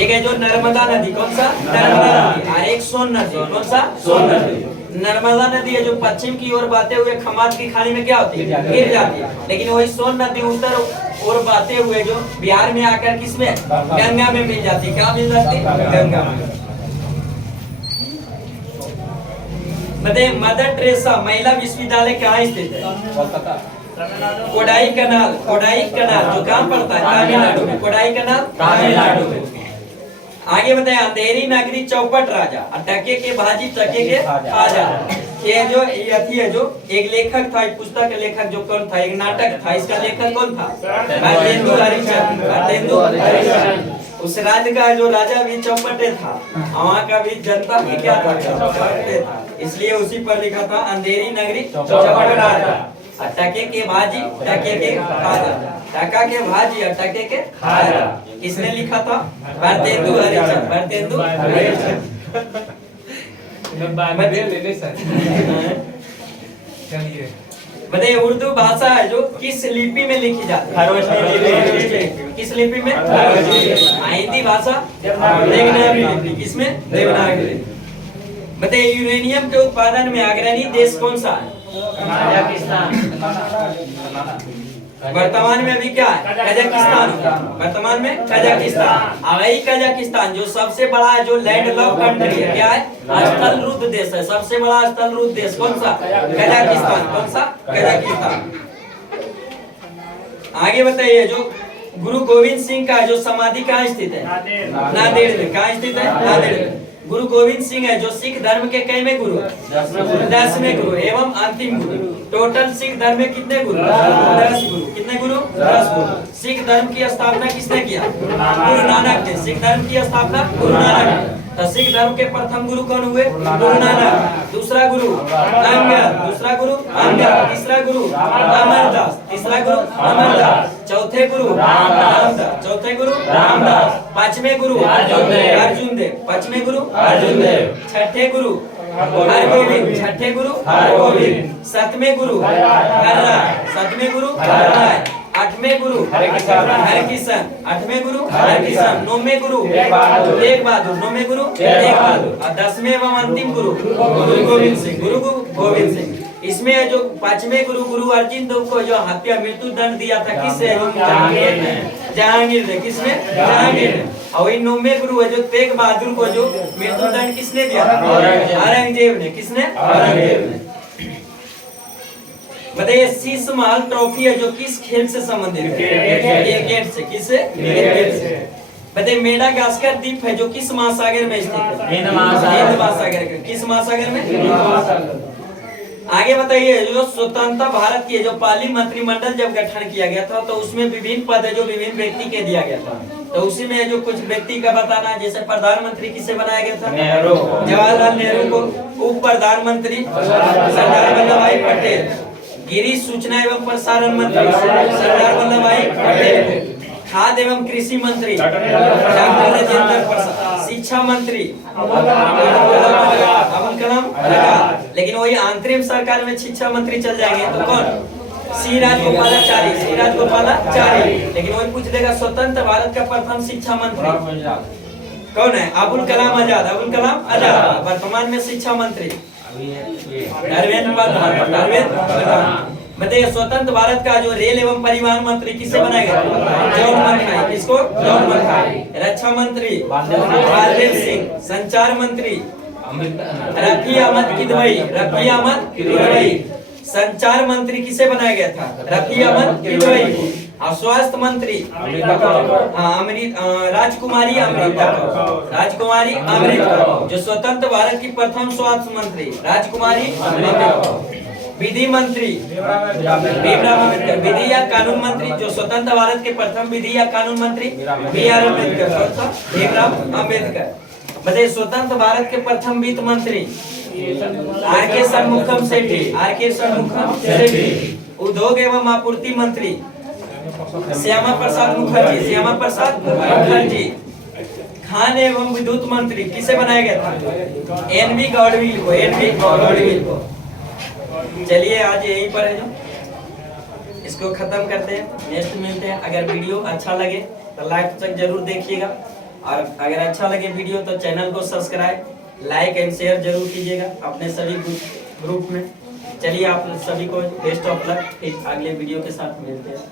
एक है जो नर्मदा नदी। कौन सा? नर्मदा नदी। और एक सोन नदी। कौन सा? सोन नदी। नर्मदा नदी है जो पश्चिम की ओर बहते हुए खमात की खाड़ी में क्या होती है? गिर जाती है। लेकिन वही सोन नदी उत्तर और बहते हुए जो बिहार में आकर किसमें? गंगा में मिल जाती है। क्या मिल जाती है? गंगा में। बताइए मदर टेरेसा महिला विश्वविद्यालय कहाँ स्थित है? कोडाई कनाल। कोडाई कनाल जो कहाँ पड़ता है? तमिलनाडु में। कोडाई कनाल तमिलनाडु में। आगे बताए अंधेरी नगरी चौपट राजा टके के भाजी टके के आजा। ये जो यथी है जो एक लेखक था, एक पुस्तक के लेखक जो कौन था? एक नाटक था, इसका लेखक कौन था? भारतेंदु हरिश्चंद्र। भारतेंदु हरिश्चंद्र। उस राज्य का जो राजा भी चौपटे था, वहाँ का भी जनता भी क्या था? चौपटे था। इसलिए उसी पर लिखा था अंधेरी नगरी चौपट राजा टके के भाजी टके के खाजा। टका के भाजी और टके के खाजा। किसने लिखा था? भारतेंदु हरिश्चंद्र। भारतेंदु हरिश्चंद्र। बताइए उर्दू भाषा है जो किस लिपि में लिखी जाती है? किस लिपि में? हिंदी भाषा देवनागरी लिपि। किसमें? देवनागरी। बताइए यूरेनियम के उत्पादन में अग्रणी देश कौन सा है? वर्तमान में अभी क्या है? कजाकिस्तान। वर्तमान में कजाकिस्तान। वही कजाकिस्तान जो सबसे बड़ा जो लैंड लॉक कंट्री है, क्या है? स्थल रुद्ध देश है। सबसे बड़ा स्थल रुद्ध देश कौन सा? कजाकिस्तान। कौन सा? कजाकिस्तान। आगे बताइए जो गुरु गोविंद सिंह का जो समाधि कहाँ स्थित है? नांदेड़ में। कहाँ स्थित है? नांदेड़ में। गुरु गोविंद सिंह है जो सिख धर्म के कईवें गुरु? 10वें गुरु एवं अंतिम गुरु। टोटल सिख धर्म में कितने गुरु? 10 गुरु। कितने गुरु? 10 गुरु। सिख धर्म की स्थापना किसने किया? गुरु नानक ने। सिख धर्म की स्थापना गुरु नानक ने। तो सिख धर्म के प्रथम गुरु कौन हुए? गुरु नानक। दूसरा गुरु अंगद। दूसरा गुरु अंगद। तीसरा गुरु अमरदास। तीसरा गुरु अमरदास। चौथे गुरु रामदास। चौथे गुरु रामदास। पांचवें गुरु अर्जुन देव। पांचवें गुरु अर्जुन देव। छठे गुरु हरगोविंद। छठे गुरु हरगोविंद। सातवें गुरु हरराय। सातवें गुरु हरराय। आठवें गुरु हरकिशन। आठवें गुरु हरकिशन। नौवें गुरु तेग बहादुर। नौवें गुरु तेग बहादुर। और 10वें एवं अंतिम गुरु गुरु गोविंद सिंह। गुरु गोविंद सिंह। इसमें जो 5वें गुरु गुरु अर्जिन देव को जो हत्या मृत्यु दंड दिया था किससे? जहांगीर ने। जहांगीर ने। किसने? जहांगीर ने। और वही 9वें गुरु है जो तेग बहादुर को जो मृत्यु दंड किसने दिया? औरंगजेब ने। किसने? औरंगजेब ने। बताइए शीश महल ट्रॉफी है जो किस खेल से संबंधित है? क्रिकेट से। किससे? क्रिकेट से। बताइए मेडागास्कर द्वीप है जो किस महासागर में स्थित है? हिंद महासागर। किस महासागर में? आगे बताइए जो स्वतंत्रता भारत की जो पहली मंत्रिमंडल जब गठन किया गया था तो उसमें विभिन्न पद है जो विभिन्न व्यक्ति के दिया गया था, तो उसी में जो कुछ व्यक्ति का बताना है। जैसे प्रधानमंत्री किसे बनाया गया था? नेहरू, जवाहरलाल नेहरू को। उप प्रधानमंत्री सरदार वल्लभ भाई पटेल। गिरी सूचना एवं प्रसारण मंत्री सरदार वल्लभ भाई पटेल। खाद्य एवं कृषि मंत्री डॉक्टर राजेंद्र प्रसाद। शिक्षा मंत्री अब्दुल कलाम आजाद। लेकिन वही अंतरिम सरकार में शिक्षा मंत्री चल जाएंगे तो कौन? सी राजगोपालाचारी। लेकिन वही पूछ देगा स्वतंत्र भारत का प्रथम शिक्षा मंत्री कौन है? अब्दुल कलाम आजाद। वर्तमान में शिक्षा मंत्री धर्मेंद्र प्रधान। बताइए स्वतंत्र भारत का जो रेल एवं परिवहन मंत्री किसे बनाया गया? जॉन मथाई। किसको? जॉन मथाई। रक्षा मंत्री बालदेव सिंह। संचार मंत्री रफी अहमद किदवई। संचार मंत्री किसे बनाया गया था? रफी अहमद किदवई। और स्वास्थ्य मंत्री राजकुमारी अमृत जो स्वतंत्र भारत की प्रथम स्वास्थ्य मंत्री राजकुमारी अमृत। विधि मंत्री भीमराव अम्बेडकर। विधि या कानून मंत्री जो स्वतंत्र भारत के प्रथम विधि या कानून मंत्री बी.आर. अम्बेडकर। भीमराव अम्बेडकर। बताइए स्वतंत्र भारत के प्रथम वित्त मंत्री आर.के. षणमुखम सेठी। उद्योग एवं आपूर्ति मंत्री श्यामा प्रसाद मुखर्जी। खान एवं विद्युत मंत्री किसे बनाया गया था? एन.वी. गॉडविल को। चलिए आज यहीं पर है जो इसको खत्म करते हैं, नेक्स्ट मिलते हैं। अगर वीडियो अच्छा लगे तो लाइक तक जरूर देखिएगा, और अगर अच्छा लगे वीडियो तो चैनल को सब्सक्राइब, लाइक एंड शेयर जरूर कीजिएगा अपने सभी ग्रुप में। चलिए आप सभी को बेस्ट ऑफ लक, फिर अगले वीडियो के साथ मिलते हैं।